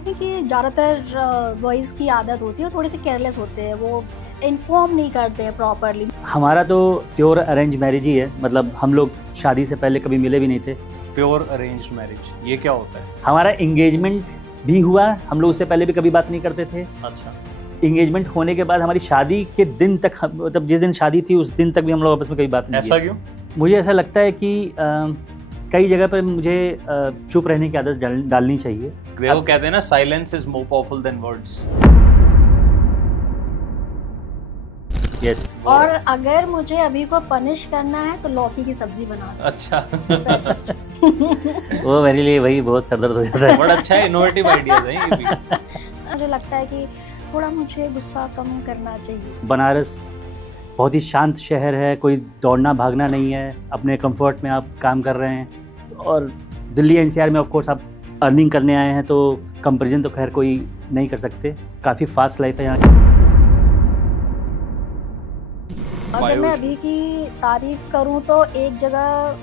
I think कि ज़्यादातर boys की आदत होती है, वो थोड़े से केयरलेस होते हैं, वो इन्फॉर्म नहीं करते हैं प्रॉपरली। हमारा तो प्योर अरेंज मैरिज ही है, मतलब हम लोग शादी से पहले कभी मिले भी नहीं थे। प्योर अरेंज्ड मैरिज ये क्या होता है? हमारा इंगेजमेंट भी हुआ, हम लोग उससे पहले भी कभी बात नहीं करते थे। अच्छा। इंगेजमेंट होने के बाद हमारी शादी के दिन तक, मतलब जिस दिन शादी थी उस दिन तक भी हम लोग आपस में कभी बात नहीं की। ऐसा क्यों? मुझे ऐसा लगता है कि कई जगह पर मुझे चुप रहने की आदत डालनी चाहिए। वो कहते हैं ना, silence is more powerful than words. Yes. और अगर मुझे अभी को पनिश करना है तो लौकी की सब्जी बना दो। अच्छा। बस। वो मेरे लिए वही बहुत सरदर्द हो जाता है। बड़ा अच्छा है, इनोवेटिव आइडियाज हैं ये भी। मुझे लगता है कि थोड़ा मुझे गुस्सा कम करना चाहिए। बनारस बहुत ही शांत शहर है, कोई दौड़ना भागना नहीं है, अपने कंफर्ट में आप काम कर रहे हैं। और दिल्ली एनसीआर में ऑफ कोर्स आप अर्निंग करने आए हैं, तो कंपैरिजन तो खैर कोई नहीं कर सकते। काफ़ी फास्ट लाइफ है यहाँ की। अगर मैं अभी की तारीफ करूं तो एक जगह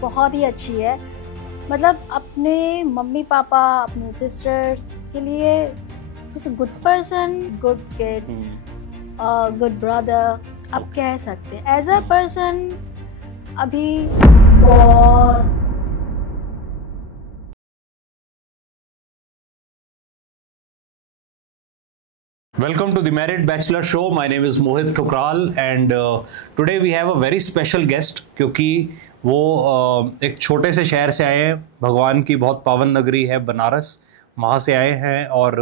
बहुत ही अच्छी है, मतलब अपने मम्मी पापा, अपने सिस्टर के लिए good person, good kid, good brother आप कह सकते हैं। एज अ पर्सन अभी बहुत Welcome to the Married Bachelor Show. My name is Mohit Thukral and today we have a very special guest, क्योंकि वो एक छोटे से शहर से आए हैं। भगवान की बहुत पावन नगरी है बनारस, वहाँ से आए हैं और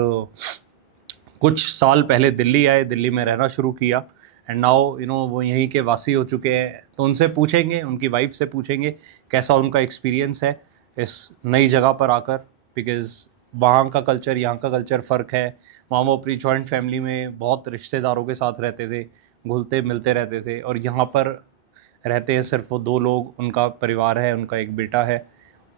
कुछ साल पहले दिल्ली आए, दिल्ली में रहना शुरू किया एंड नाउ वो यहीं के वासी हो चुके हैं। तो उनसे पूछेंगे, उनकी वाइफ से पूछेंगे कैसा उनका एक्सपीरियंस है इस नई जगह पर आकर, बिकॉज़ वहाँ का कल्चर यहाँ का कल्चर फ़र्क है। वहाँ वो अपनी जॉइंट फैमिली में बहुत रिश्तेदारों के साथ रहते थे, घुलते मिलते रहते थे, और यहाँ पर रहते हैं सिर्फ वो दो लोग, उनका परिवार है, उनका एक बेटा है।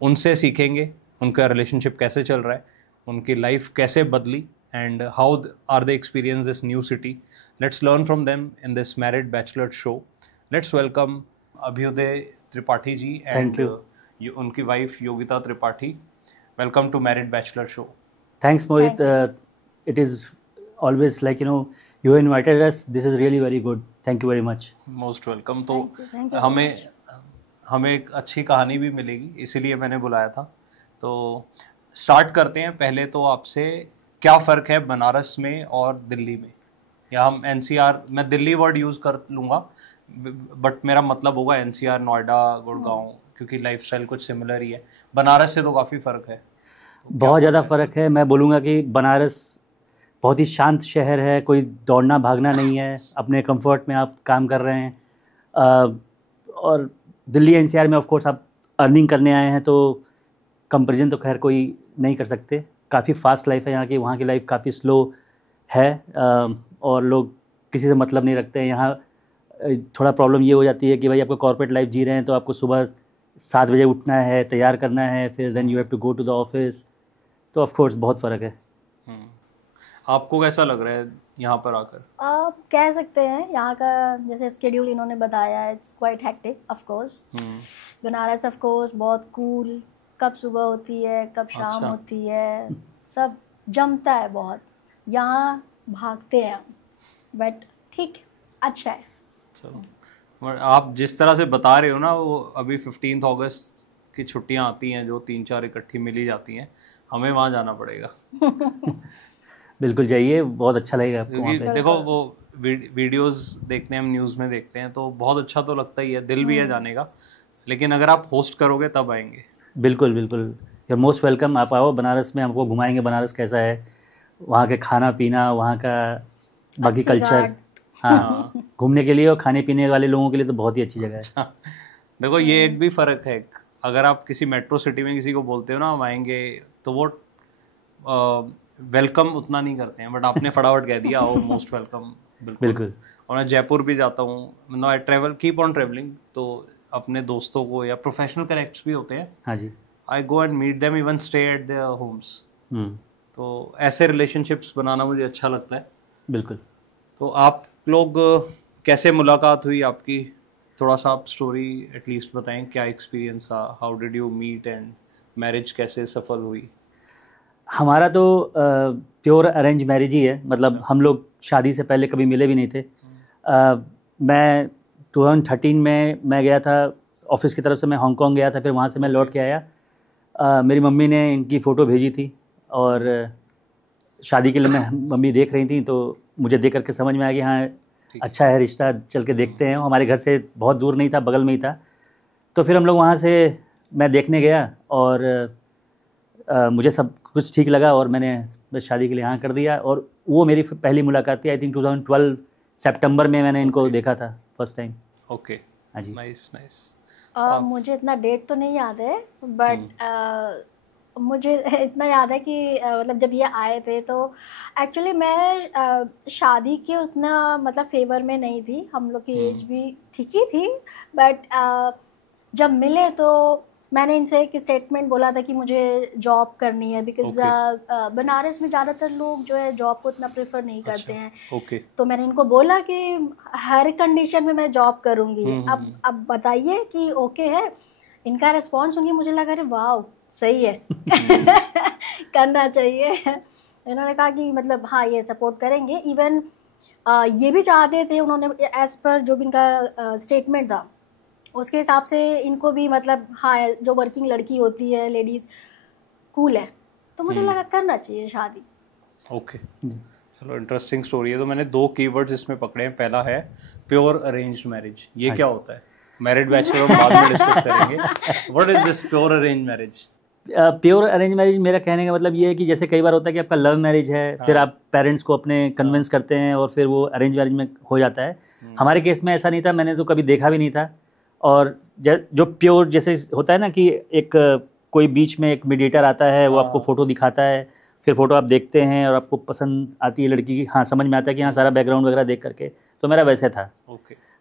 उनसे सीखेंगे उनका रिलेशनशिप कैसे चल रहा है, उनकी लाइफ कैसे बदली, and how are they experience this new city. Let's learn from them in this married bachelor show. Let's welcome Abhyuday Tripathi ji and उनकी wife Yogita Tripathi. Welcome to Married Bachelor Show. Thanks, Mohit. It is always like you invited us. This is really very good. Thank you very much. Most welcome. तो Thank you हमें एक अच्छी कहानी भी मिलेगी, इसीलिए मैंने बुलाया था। तो स्टार्ट करते हैं। पहले तो आपसे क्या फ़र्क है बनारस में और दिल्ली में, या हम एनसीआर, मैं दिल्ली वर्ड यूज़ कर लूँगा बट मेरा मतलब होगा एनसीआर, नोएडा, गुड़गांव, क्योंकि लाइफस्टाइल कुछ सिमिलर ही है। बनारस से तो काफ़ी फ़र्क है। बहुत ज़्यादा फ़र्क है। मैं बोलूँगा कि बनारस बहुत ही शांत शहर है, कोई दौड़ना भागना नहीं है, अपने कंफर्ट में आप काम कर रहे हैं। और दिल्ली एनसीआर में ऑफ कोर्स आप अर्निंग करने आए हैं, तो कंपैरिजन तो खैर कोई नहीं कर सकते। काफ़ी फास्ट लाइफ है यहाँ की, वहाँ की लाइफ काफ़ी स्लो है, और लोग किसी से मतलब नहीं रखते हैं। यहाँ थोड़ा प्रॉब्लम ये हो जाती है कि भाई आपको कॉर्पोरेट लाइफ जी रहे हैं, तो आपको सुबह 7 बजे उठना है, तैयार करना है, फिर then you have to go to the office. तो ऑफ कोर्स बहुत फ़र्क है। आपको कैसा लग रहा है यहाँ पर आकर? आप कह सकते हैं यहाँ का जैसे स्केड्यूल इन्होंने बताया, it's quite hectic of course. Banaras of course बहुत कूल, कब सुबह होती है कब शाम होती है, सब जमता है बहुत। यहाँ भागते हैं हम, बट ठीक, अच्छा है। चलो, आप जिस तरह से बता रहे हो ना, वो अभी 15 अगस्त की छुट्टियां आती हैं जो 3-4 इकट्ठी मिली जाती हैं, हमें वहाँ जाना पड़ेगा। बिल्कुल जाइए, बहुत अच्छा लगेगा आपको वहाँ पे। देखो वो वीडियोस देखते हैं हम, न्यूज़ में देखते हैं, तो बहुत अच्छा तो लगता ही है, दिल भी है जाने का, लेकिन अगर आप होस्ट करोगे तब आएंगे। बिल्कुल बिल्कुल, यू आर मोस्ट वेलकम। आप आओ बनारस में, हमको घुमाएंगे बनारस कैसा है, वहाँ के खाना पीना, वहाँ का बाकी कल्चर। हाँ, घूमने के लिए और खाने पीने वाले लोगों के लिए तो बहुत ही अच्छी जगह है। अच्छा, देखो ये एक भी फ़र्क है। अगर आप किसी मेट्रो सिटी में किसी को बोलते हो ना हम आएंगे, तो वो वेलकम उतना नहीं करते हैं, बट आपने फटाफट कह दिया आओ, मोस्ट वेलकम। बिल्कुल। और मैं जयपुर भी जाता हूँ, मतलब I travel, keep on travelling, तो अपने दोस्तों को या प्रोफेशनल कनेक्ट्स भी होते हैं। हाँ जी, I go and meet them, even stay at their homes. तो ऐसे रिलेशनशिप्स बनाना मुझे अच्छा लगता है। बिल्कुल। तो आप लोग कैसे मुलाकात हुई आपकी? थोड़ा सा आप स्टोरी एटलीस्ट बताएं, क्या एक्सपीरियंस था, how did you meet and marriage कैसे सफल हुई? हमारा तो प्योर अरेंज मैरिज ही है, मतलब हम लोग शादी से पहले कभी मिले भी नहीं थे। मैं 2013 में मैं गया था ऑफिस की तरफ से, मैं हांगकांग गया था, फिर वहाँ से मैं लौट के आया। मेरी मम्मी ने इनकी फ़ोटो भेजी थी और शादी के लिए मैं मम्मी देख रही थी, तो मुझे देख करके समझ में आया कि हाँ अच्छा है रिश्ता, चल के देखते हैं। हमारे घर से बहुत दूर नहीं था, बगल में ही था। तो फिर हम लोग वहाँ से मैं देखने गया और मुझे सब कुछ ठीक लगा और मैंने बस शादी के लिए हाँ कर दिया। और वो मेरी पहली मुलाकात थी, आई थिंक 2012 सितंबर में मैंने इनको देखा था फर्स्ट टाइम। ओके, हाँ जी, नाइस नाइस। मुझे इतना डेट तो नहीं याद है, बट मुझे इतना याद है कि मतलब जब ये आए थे तो एक्चुअली मैं शादी के उतना मतलब फेवर में नहीं थी, हम लोग की एज भी ठीक ही थी। बट जब मिले तो मैंने इनसे एक स्टेटमेंट बोला था कि मुझे जॉब करनी है, बिकॉज बनारस में ज़्यादातर लोग जो है जॉब को उतना प्रेफर नहीं करते हैं। तो मैंने इनको बोला कि हर कंडीशन में मैं जॉब करूँगी। अब बताइए कि ओके है। इनका रिस्पॉन्स सुनिए, मुझे लगा अरे वाह सही है करना चाहिए। इन्होंने कहा कि मतलब हाँ ये सपोर्ट करेंगे। इवन ये भी चाहते थे, उन्होंने एज पर जो भी इनका स्टेटमेंट था उसके हिसाब से इनको भी मतलब हाँ जो वर्किंग लड़की होती है लेडीज़ कूल है, तो मुझे लगा करना चाहिए शादी। ओके, चलो इंटरेस्टिंग स्टोरी है। तो मैंने 2 कीवर्ड्स इसमें पकड़े हैं। पहला है प्योर अरेंज्ड मैरिज। ये क्या होता है? मैरिड बैचलर हम बाद में डिस्कस करेंगे। What is this pure arrange marriage? Pure arrange marriage मेरा कहने का मतलब ये है कि जैसे कई बार होता है कि आपका लव मैरिज है, फिर आप पेरेंट्स को अपने कन्विंस करते हैं और फिर वो अरेंज मैरिज में हो जाता है। हमारे केस में ऐसा नहीं था, मैंने तो कभी देखा भी नहीं था। और जो प्योर जैसे होता है ना कि एक कोई बीच में एक मीडिएटर आता है, वो आपको फ़ोटो दिखाता है, फिर फ़ोटो आप देखते हैं और आपको पसंद आती है लड़की की, हाँ समझ में आता है कि हाँ सारा बैकग्राउंड वगैरह देख करके, तो मेरा वैसे था।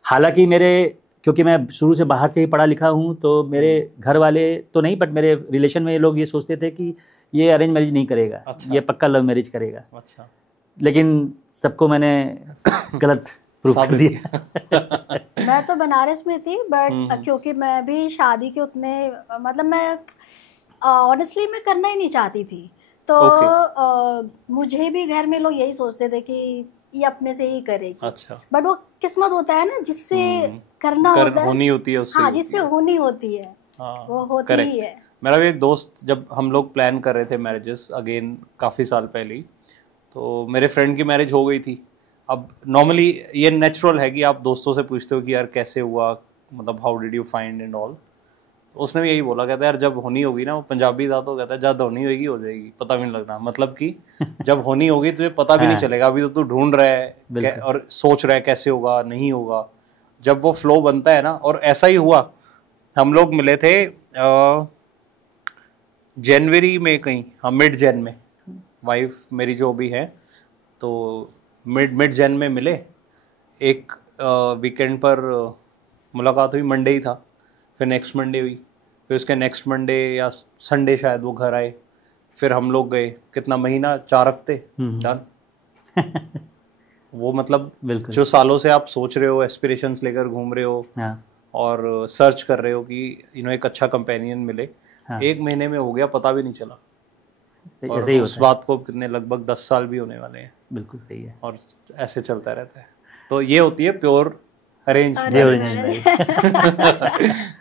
हालांकि मेरे, क्योंकि मैं शुरू से बाहर से ही पढ़ा लिखा हूँ, तो मेरे घर वाले तो नहीं, बट मेरे रिलेशन में ये लोग ये सोचते थे कि ये अरेंज मैरिज नहीं करेगा, ये पक्का लव मैरिज करेगा। लेकिन सबको मैंने गलत प्रूफ कर दिया। मैं तो बनारस में थी, बट क्योंकि मैं भी शादी के उतने मतलब मैं ऑनेस्टली मैं करना ही नहीं चाहती थी, तो मुझे भी घर में लोग यही सोचते थे कि ये अपने से ही करेगी। अच्छा। बट वो किस्मत होता है ना, जिससे करना होता है, होनी होती है उससे। हाँ, जिससे होनी होती है वो होती ही है। मेरा भी एक दोस्त, जब हम लोग प्लान कर रहे थे मैरिजेस अगेन काफ़ी साल पहले ही, तो मेरे फ्रेंड की मैरिज हो गई थी। अब नॉर्मली ये नेचुरल है कि आप दोस्तों से पूछते हो कि यार कैसे हुआ, मतलब how did you find and all. तो उसने भी यही बोला, कहता है यार जब होनी होगी ना, वो पंजाबी था, तो कहता है जब होनी होगी हो जाएगी, पता भी नहीं लगना। मतलब कि जब होनी होगी तुझे पता भी नहीं चलेगा, अभी तो तू ढूंढ रहा है और सोच रहा है कैसे होगा नहीं होगा। जब वो फ्लो बनता है ना, और ऐसा ही हुआ। हम लोग मिले थे जनवरी में कहीं, हाँ मिड जन में, वाइफ मेरी जो भी है, तो मिड जन में मिले। एक वीकेंड पर मुलाकात हुई, मंडे ही था, फिर नेक्स्ट मंडे हुई, फिर उसके नेक्स्ट मंडे या संडे शायद वो घर आए, फिर हम लोग गए। कितना महीना, 4 हफ्ते डन। वो मतलब जो सालों से आप सोच रहे हो, एस्पिरेशंस लेकर घूम रहे हो, और सर्च कर रहे हो कि एक अच्छा कंपेनियन मिले, 1 महीने में हो गया, पता भी नहीं चला। और ऐसे ही उस बात को कितने लगभग 10 साल भी होने वाले हैं। बिल्कुल सही है। और ऐसे चलता रहता है। तो ये होती है प्योर अरेंज मैरिज।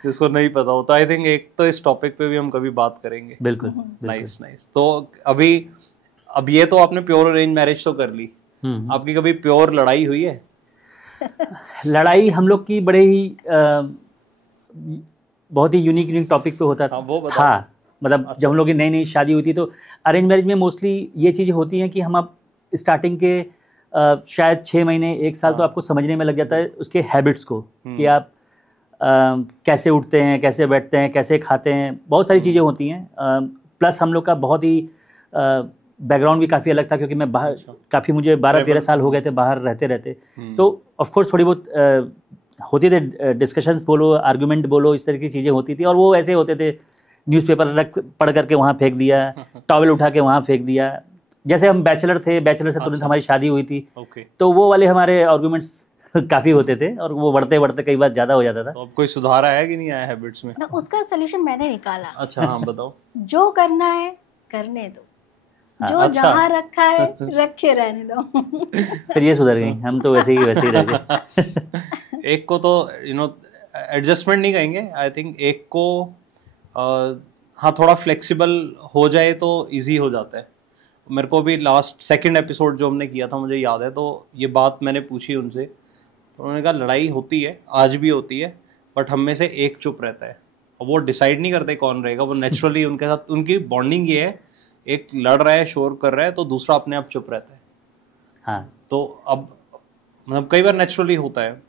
जिसको नहीं पता होता, आई थिंक एक तो इस टॉपिक पे भी हम कभी बात करेंगे। बिल्कुल। Nice nice. तो अब ये तो आपने प्योर अरेंज मैरिज तो कर ली, आपकी कभी प्योर लड़ाई हुई है? लड़ाई हम लोग की बड़े ही बहुत ही यूनिक टॉपिक पे होता था। मतलब अच्छा। जब हम लोग की नई नई शादी हुई थी, तो अरेंज मैरिज में मोस्टली ये चीज़ें होती हैं कि हम अब स्टार्टिंग के शायद 6 महीने 1 साल तो आपको समझने में लग जाता है उसके हैबिट्स को, कि आप कैसे उठते हैं, कैसे बैठते हैं, कैसे खाते हैं, बहुत सारी चीज़ें होती हैं। प्लस हम लोग का बहुत ही बैकग्राउंड भी काफ़ी अलग था, क्योंकि मैं बाहर काफ़ी, मुझे 12-13 साल हो गए थे बाहर रहते रहते। तो ऑफकोर्स थोड़ी बहुत होती थे डिस्कशंस बोलो, आर्गूमेंट बोलो, इस तरह की चीज़ें होती थी। और वो ऐसे होते थे, न्यूज़पेपर पढ़ करके वहाँ फेंक दिया, टॉवल उठा के वहाँ फेंक दिया। जैसे हम बैचलर थे, बैचलर से तुरंत हमारी शादी हुई थी, तो वो वाले हमारे आर्गूमेंट्स काफ़ी होते थे, और वो बढ़ते बढ़ते कई बार ज़्यादा हो जाता था। तो अब कोई सुधार आया कि नहीं आया हैबिट्स में? उसका सलूशन मैंने निकाला। अच्छा, हाँ बताओ। जो करना है करने दो, जो अच्छा। जहाँ रखा है रखे रहने दो। फिर ये सुधर गई, हम तो वैसे ही रह गए। एक को तो एडजस्टमेंट नहीं कहेंगे, आई थिंक एक को हाँ थोड़ा फ्लेक्सिबल हो जाए तो इजी हो जाता है। मेरे को भी लास्ट सेकंड एपिसोड जो हमने किया था मुझे याद है, तो ये बात मैंने पूछी उनसे, तो उन्होंने कहा लड़ाई होती है, आज भी होती है, बट हम में से एक चुप रहता है और वो डिसाइड नहीं करते कौन रहेगा, वो नेचुरली उनके साथ उनकी बॉन्डिंग ये है, एक लड़ रहा है शोर कर रहा है तो दूसरा अपने आप चुप रहता है। हाँ, तो अब मतलब कई बार नेचुरली होता है,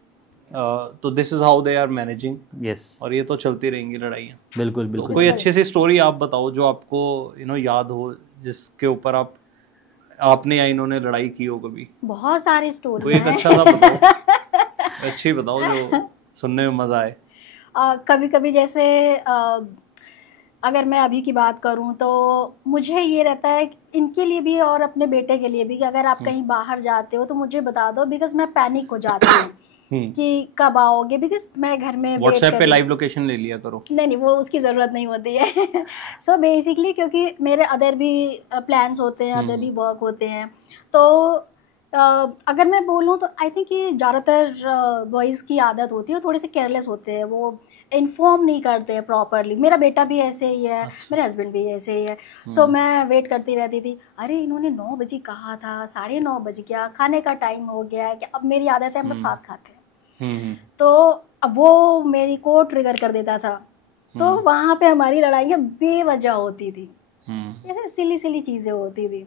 तो this is how they are managing. Yes, और ये तो चलती रहेंगी लड़ाइयाँ। बिल्कुल तो बिल्कुल। कोई अच्छी सी स्टोरी आप बताओ जो आपको याद हो, जिसके ऊपर आपने या इन्होंने लड़ाई की हो कभी। बहुत सारी स्टोरी कोई एक अच्छा सा बताओ, अच्छी बताओ जो सुनने में मजा आए। कभी कभी जैसे अगर मैं अभी की बात करूं तो मुझे ये रहता है कि इनके लिए भी और अपने बेटे के लिए भी कि अगर आप कहीं बाहर जाते हो तो मुझे बता दो, बिकॉज मैं पैनिक हो जाती हूँ कि कब आओगे, बिकॉज मैं घर में व्हाट्सएप पे लाइव लोकेशन ले लिया करो। नहीं वो उसकी ज़रूरत नहीं होती है। सो बेसिकली क्योंकि मेरे अदर भी प्लान्स होते हैं, अदर भी वर्क होते हैं, तो अगर मैं बोलूँ तो आई थिंक कि ज़्यादातर बॉयज़ की आदत होती है, वो थोड़े से केयरलेस होते हैं, वो इन्फॉर्म नहीं करते हैं प्रॉपरली। मेरा बेटा भी ऐसे ही है, मेरे हस्बैंड भी ऐसे ही है। सो मैं वेट करती रहती थी, अरे इन्होंने 9 बजे कहा था, 9:30 बज गया, खाने का टाइम हो गया है, कि अब मेरी आदत है हम लोग साथ खाते हैं, तो अब वो मेरी को ट्रिगर कर देता था, तो वहाँ पे हमारी लड़ाइयाँ बेवजह होती थी, ऐसे सिली सिली चीज़ें होती थी।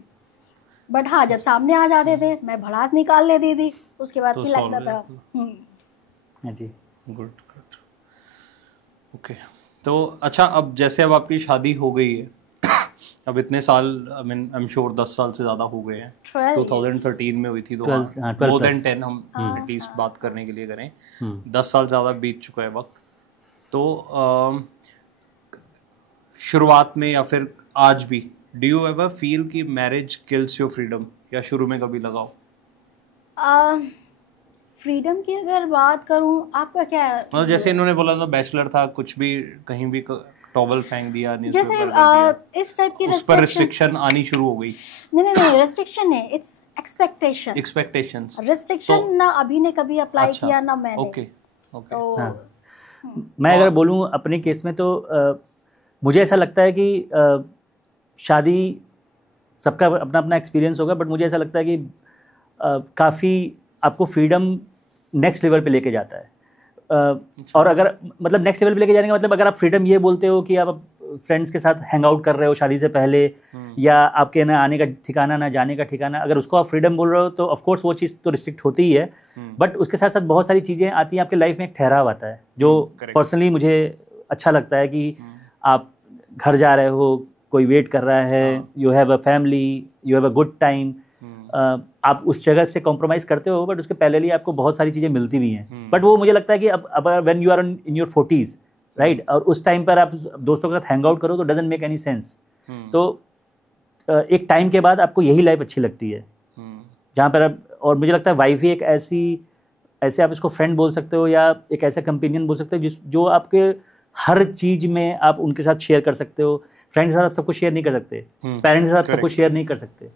बट हाँ, जब सामने आ जाते थे मैं भड़ास निकाल लेती थी, उसके बाद भी लगता था। जी, गुड गुड, ओके। तो अच्छा, अब जैसे अब आपकी शादी हो गई है, अब इतने साल, I mean I am sure 10 साल से ज़्यादा हो गए हैं। 2013 में हुई थी, तो मोर देन 10 हम एटलीस्ट बात करने के लिए करें, 10 साल ज़्यादा बीत चुका है वक्त। तो शुरुआत में या फिर आज भी, डू यू एवर फील कि मैरिज किल्स योर फ्रीडम, या शुरू में कभी लगाओ? फ्रीडम की अगर बात करूं, आपका क्या है? मतलब जैसे इन्होंने बोला था बैचलर था, कुछ भी कहीं भी टॉवल फेंक दिया, जैसे इस टाइप की उस पर रिस्ट्रिक्शन आनी शुरू हो गई। नहीं रिस्ट्रिक्शन है, इट्स एक्सपेक्टेशंस। रिस्ट्रिक्शन ना अभी ने कभी अप्लाई किया ना मैंने। Okay okay. मैं अगर बोलूँ अपने केस में, तो मुझे ऐसा लगता है कि शादी, सबका अपना अपना एक्सपीरियंस होगा, बट मुझे ऐसा लगता है कि काफ़ी आपको फ्रीडम नेक्स्ट लेवल पे लेके जाता है। और अगर मतलब नेक्स्ट लेवल पे लेके जाने का मतलब, अगर आप फ्रीडम ये बोलते हो कि आप फ्रेंड्स के साथ हैंग आउट कर रहे हो शादी से पहले, या आपके ना आने का ठिकाना ना जाने का ठिकाना, अगर उसको आप फ्रीडम बोल रहे हो तो ऑफकोर्स वो चीज़ तो रिस्ट्रिक्ट होती ही है, बट उसके साथ साथ बहुत सारी चीज़ें आती हैं आपके लाइफ में। एक ठहराव आता है जो पर्सनली मुझे अच्छा लगता है, कि आप घर जा रहे हो, कोई वेट कर रहा है, you have a family, you have a good time, आप उस जगह से कॉम्प्रोमाइज़ करते हो, बट उसके पहले लिए आपको बहुत सारी चीज़ें मिलती भी हैं। बट वो मुझे लगता है कि अब when you are in your 40s, right, और उस टाइम पर आप दोस्तों के साथ हैंग आउट करो तो डजंट मेक एनी सेंस। तो एक टाइम के बाद आपको यही लाइफ अच्छी लगती है, जहाँ पर आप, और मुझे लगता है वाइफ ही एक ऐसे आप इसको फ्रेंड बोल सकते हो, या एक ऐसा कंपेनियन बोल सकते हो जो आपके हर चीज़ में आप उनके साथ शेयर कर सकते हो। फ्रेंड्स के साथ आप सब कुछ शेयर नहीं कर सकते, पेरेंट्स के साथ सब कुछ शेयर नहीं कर सकते,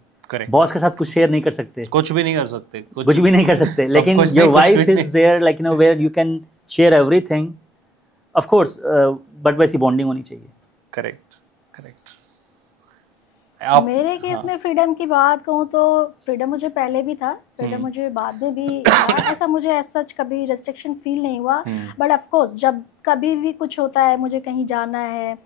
बॉस के साथ कुछ शेयर नहीं कर सकते, कुछ भी नहीं कर सकते, कुछ भी नहीं कर सकते, लेकिन your wife is there, like where you can share everything, of course, but वैसी बॉन्डिंग होनी चाहिए। Correct correct. मेरे केस में फ्रीडम की बात कहूँ तो फ्रीडम मुझे पहले भी था, फ्रीडम मुझे बाद में भी था। ऐसा मुझे एज सच कभी रेस्ट्रिक्शन फील नहीं हुआ, बट ऑफ कोर्स जब कभी भी कुछ होता है, मुझे कहीं जाना है,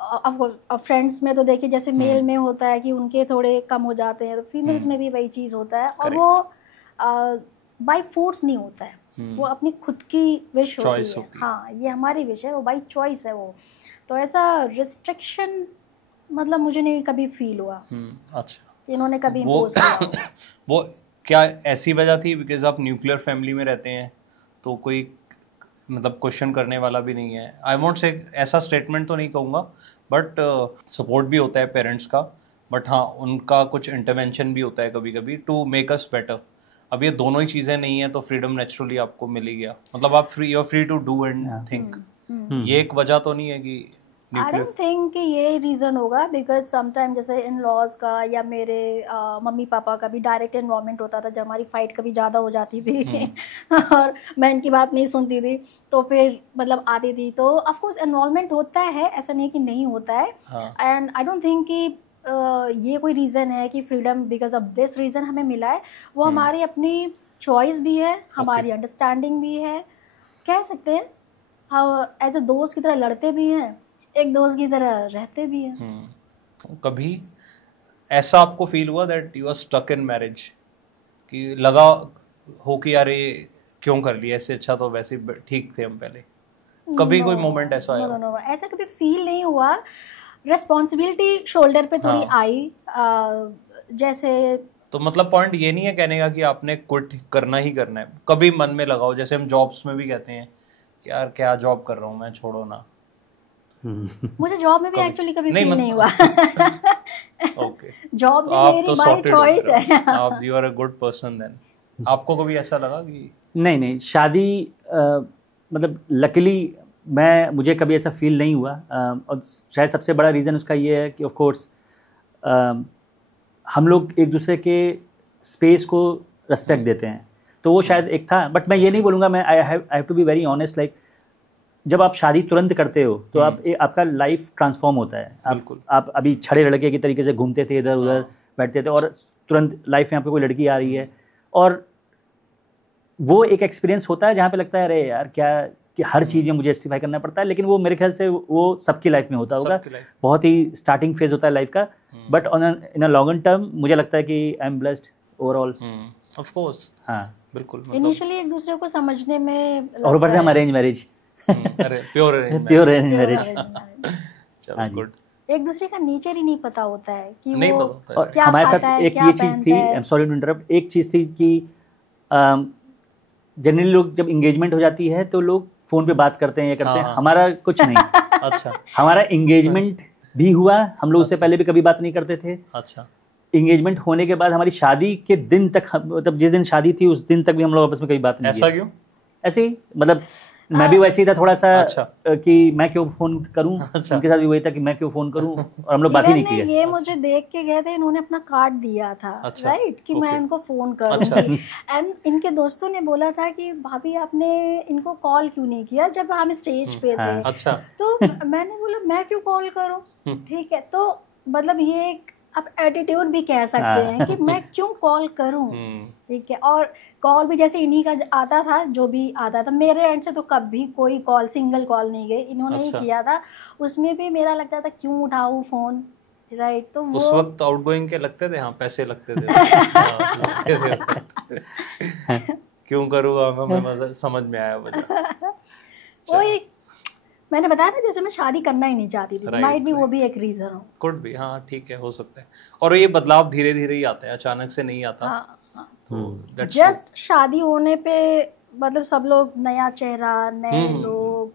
फ्रेंड्स में तो देखिए जैसे मेल में होता है कि उनके थोड़े कम हो जाते हैं, तो फीमेल्स में भी वही चीज़ होता है, और वो बाय फोर्स नहीं होता है, वो अपनी खुद की विश होती है। हाँ, ये हमारी विश है, वो बाय चॉइस है वो। तो ऐसा रिस्ट्रिक्शन मतलब मुझे नहीं कभी फील हुआ। अच्छा, इन्होंने कभी इम्पोज किया। वो क्या ऐसी वजह थी बिकॉज आप न्यूक्लियर फैमिली में रहते हैं, तो कोई मतलब क्वेश्चन करने वाला भी नहीं है? आई वॉन्ट से ऐसा स्टेटमेंट तो नहीं कहूँगा, बट सपोर्ट भी होता है पेरेंट्स का, बट हाँ उनका कुछ इंटरवेंशन भी होता है कभी कभी टू मेक अस बेटर। अब ये दोनों ही चीज़ें नहीं है तो फ्रीडम नेचुरली आपको मिल ही गया, मतलब आप free to do and think. ये एक वजह तो नहीं है कि आई डोंट थिंक कि ये रीज़न होगा, बिकॉज समटाइम जैसे इन लॉज का या मेरे मम्मी पापा का भी डायरेक्ट इन्वॉल्वमेंट होता था, जब हमारी फाइट कभी ज़्यादा हो जाती थी और मैं इनकी बात नहीं सुनती थी तो फिर मतलब आती थी, तो ऑफकोर्स इन्वॉल्वमेंट होता है, ऐसा नहीं कि नहीं होता है। एंड आई डोंट थिंक कि ये कोई रीज़न है कि freedom because of this reason हमें मिला है। वो हमारी अपनी चॉइस भी है, हमारी अंडरस्टैंडिंग भी है, कह सकते हैं हाँ, एज ए दोस्त की तरह लड़ते भी हैं, एक दोस्त की तरह रहते भी हैं। कभी ऐसा आपको फील हुआ that you are stuck in marriage, कि लगा हो कि यार ये क्यों कर लिया, इससे अच्छा तो वैसे ठीक थे हम पहले? कभी कोई मोमेंट ऐसा आया? नो, ऐसा कभी फील नहीं हुआ। रिस्पॉन्सिबिलिटी शोल्डर पे थोड़ी आई, जैसे तो मतलब पॉइंट ये नहीं है कहने का कि आपने क्विट करना ही करना है, कभी मन में लगाओ, जैसे हम जॉब्स में भी कहते हैं कि यार क्या जॉब कर रहा हूँ मैं, छोड़ो ना। मुझे जॉब में भी एक्चुअली कभी फील नहीं हुआ। ओके, जॉब भी मेरी बाय चॉइस है। आप you are a good person then. आपको कभी ऐसा लगा कि नहीं शादी मतलब लकीली मुझे कभी ऐसा फील नहीं हुआ, और शायद सबसे बड़ा रीज़न उसका ये है कि ऑफ कोर्स हम लोग एक दूसरे के स्पेस को रेस्पेक्ट देते हैं, तो वो शायद एक था। बट मैं ये नहीं बोलूँगा, मैं I have to be very honest, like जब आप शादी तुरंत करते हो तो आपका लाइफ ट्रांसफॉर्म होता है। आप अभी छड़े लड़के की तरीके से घूमते थे, इधर उधर बैठते थे, और तुरंत लाइफ में यहाँ पे कोई लड़की आ रही है, और वो एक एक्सपीरियंस होता है जहाँ पे लगता है अरे यार क्या कि हर चीज़ में मुझे जस्टिफाई करना पड़ता है। लेकिन वो मेरे ख्याल से वो सबकी लाइफ में होता होगा, बहुत ही स्टार्टिंग फेज होता है लाइफ का। But in a long term मुझे लगता है कि I am blessed overall. Of course, हाँ बिल्कुल। इनिशियली एक दूसरे को समझने में, और ऊपर से हम arrange marriage, pure arrange marriage. हाँ जी, एक दूसरे का नेचर ही नहीं पता होता है कि नहीं वो पता होता है। क्या हमारे खाता साथ है, एक क्या ये चीज़ थी, I am sorry to interrupt, एक चीज़ थी कि जनरली लोग जब इंगेजमेंट हो जाती है तो लोग फ़ोन पे बात करते हैं, ये करते हैं, हमारा कुछ नहीं। अच्छा, हमारा इंगेजमेंट भी हुआ, हम लोग उससे पहले भी कभी बात नहीं करते थे। अच्छा, इंगेजमेंट होने के बाद हमारी शादी के दिन तक, मतलब जिस दिन शादी थी उस दिन तक भी हम लोग आपस में कभी बात नहीं की। ऐसा क्यों? ऐसे ही, मतलब मैं भी वैसे ही था थोड़ा सा। अच्छा। कि मैं क्यों फ़ोन करूं। अच्छा। उनके साथ भी वही था कि मैं क्यों फ़ोन करूं, और हम लोग बात ही नहीं किए। ये मुझे देख के गए थे, इन्होंने अपना कार्ड दिया था, अच्छा, राइट, कि मैं इनको फ़ोन करूंगी। एंड इनके दोस्तों ने बोला था कि भाभी आपने इनको कॉल क्यों नहीं किया जब हम स्टेज पे थे। अच्छा, तो मैंने बोला मैं क्यों कॉल करूं, ठीक है। तो मतलब ये एक आप एटीट्यूड भी कह सकते हैं कि मैं क्यों कॉल करूं, ठीक है। और कॉल भी जैसे इन्हीं का आता था, जो भी आता था मेरे एंड से, तो कभी कोई कॉल, सिंगल कॉल नहीं गई, इन्होंने ही किया था। उसमें भी मेरा लगता था क्यों उठाऊं फ़ोन, राइट। तो वो उस वक्त आउटगोइंग के लगते थे, हाँ पैसे लगते थे। क्यों करूँगा, हमें समझ में आया वो एक मैंने बताया ना, जैसे मैं शादी करना ही नहीं चाहती थी, माइट भी वो भी एक रीजन हो, कुड भी, हाँ ठीक है, हो सकता है। और ये बदलाव धीरे धीरे ही आता है, अचानक से नहीं आता। हाँ। तो जस्ट शादी होने पे मतलब सब लोग नया चेहरा, नए लोग,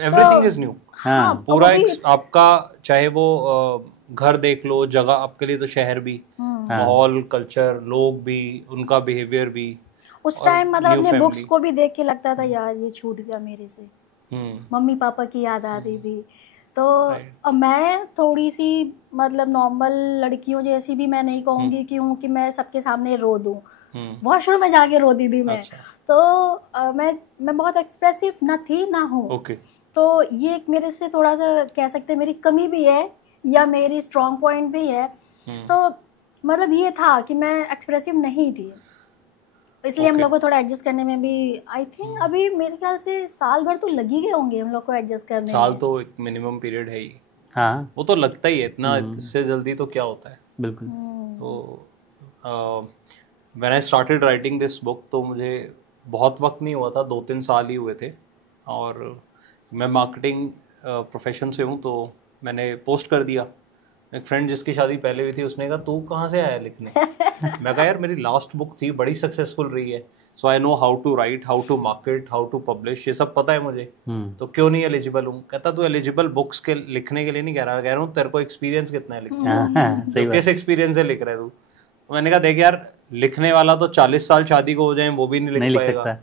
एवरीथिंग इज न्यू। हाँ, पूरा आपका, चाहे वो घर देख लो, जगह आपके लिए तो शहर भी, माहौल, कल्चर, लोग भी, उनका बिहेवियर भी। उस टाइम मतलब अपने बुक्स को भी देख के लगता था यार ये छूट गया मेरे से, मम्मी पापा की याद आती थी। तो मैं थोड़ी सी मतलब नॉर्मल लड़कियों जैसी भी मैं नहीं कहूँगी कि मैं सबके सामने रो दूँ, वॉशरूम में जाके रोती थी मैं। तो मैं बहुत एक्सप्रेसिव ना थी ना हूँ। तो ये एक मेरे से थोड़ा सा कह सकते हैं मेरी कमी भी है या मेरी स्ट्रॉन्ग पॉइंट भी है। तो मतलब ये था कि मैं एक्सप्रेसिव नहीं थी, इसलिए हम लोग को थोड़ा एडजस्ट करने में भी आई थिंक अभी मेरे ख्याल से साल भर तो लग ही गए होंगे हम लोग को एडजस्ट करने में। साल तो एक मिनिमम पीरियड है ही। हाँ, वो तो लगता ही है इतना, इससे जल्दी तो क्या होता है। बिल्कुल। तो when I started writing this book, तो मुझे बहुत वक्त नहीं हुआ था, 2-3 साल ही हुए थे। और मैं मार्केटिंग प्रोफेशन से हूँ, तो मैंने पोस्ट कर दिया। एक फ्रेंड जिसकी शादी पहले हुई थी, उसने कहा तू कहाँ से आया लिखने। मैं कहा यार मेरी लास्ट बुक थी, बड़ी सक्सेसफुल रही है, so I know how to write, how to market, how to publish, ये सब पता है मुझे, तो क्यों नहीं एलिजिबल हूँ। कहता तू एलिजिबल बुक्स के लिखने के लिए नहीं कह रहा हूँ, तेरे को एक्सपीरियंस कितना है लिखने, किस एक्सपीरियंस से लिख रहा है तू। तो मैंने कहा देख यार, लिखने वाला तो 40 साल शादी को हो जाए वो भी नहीं लिख पाएगा,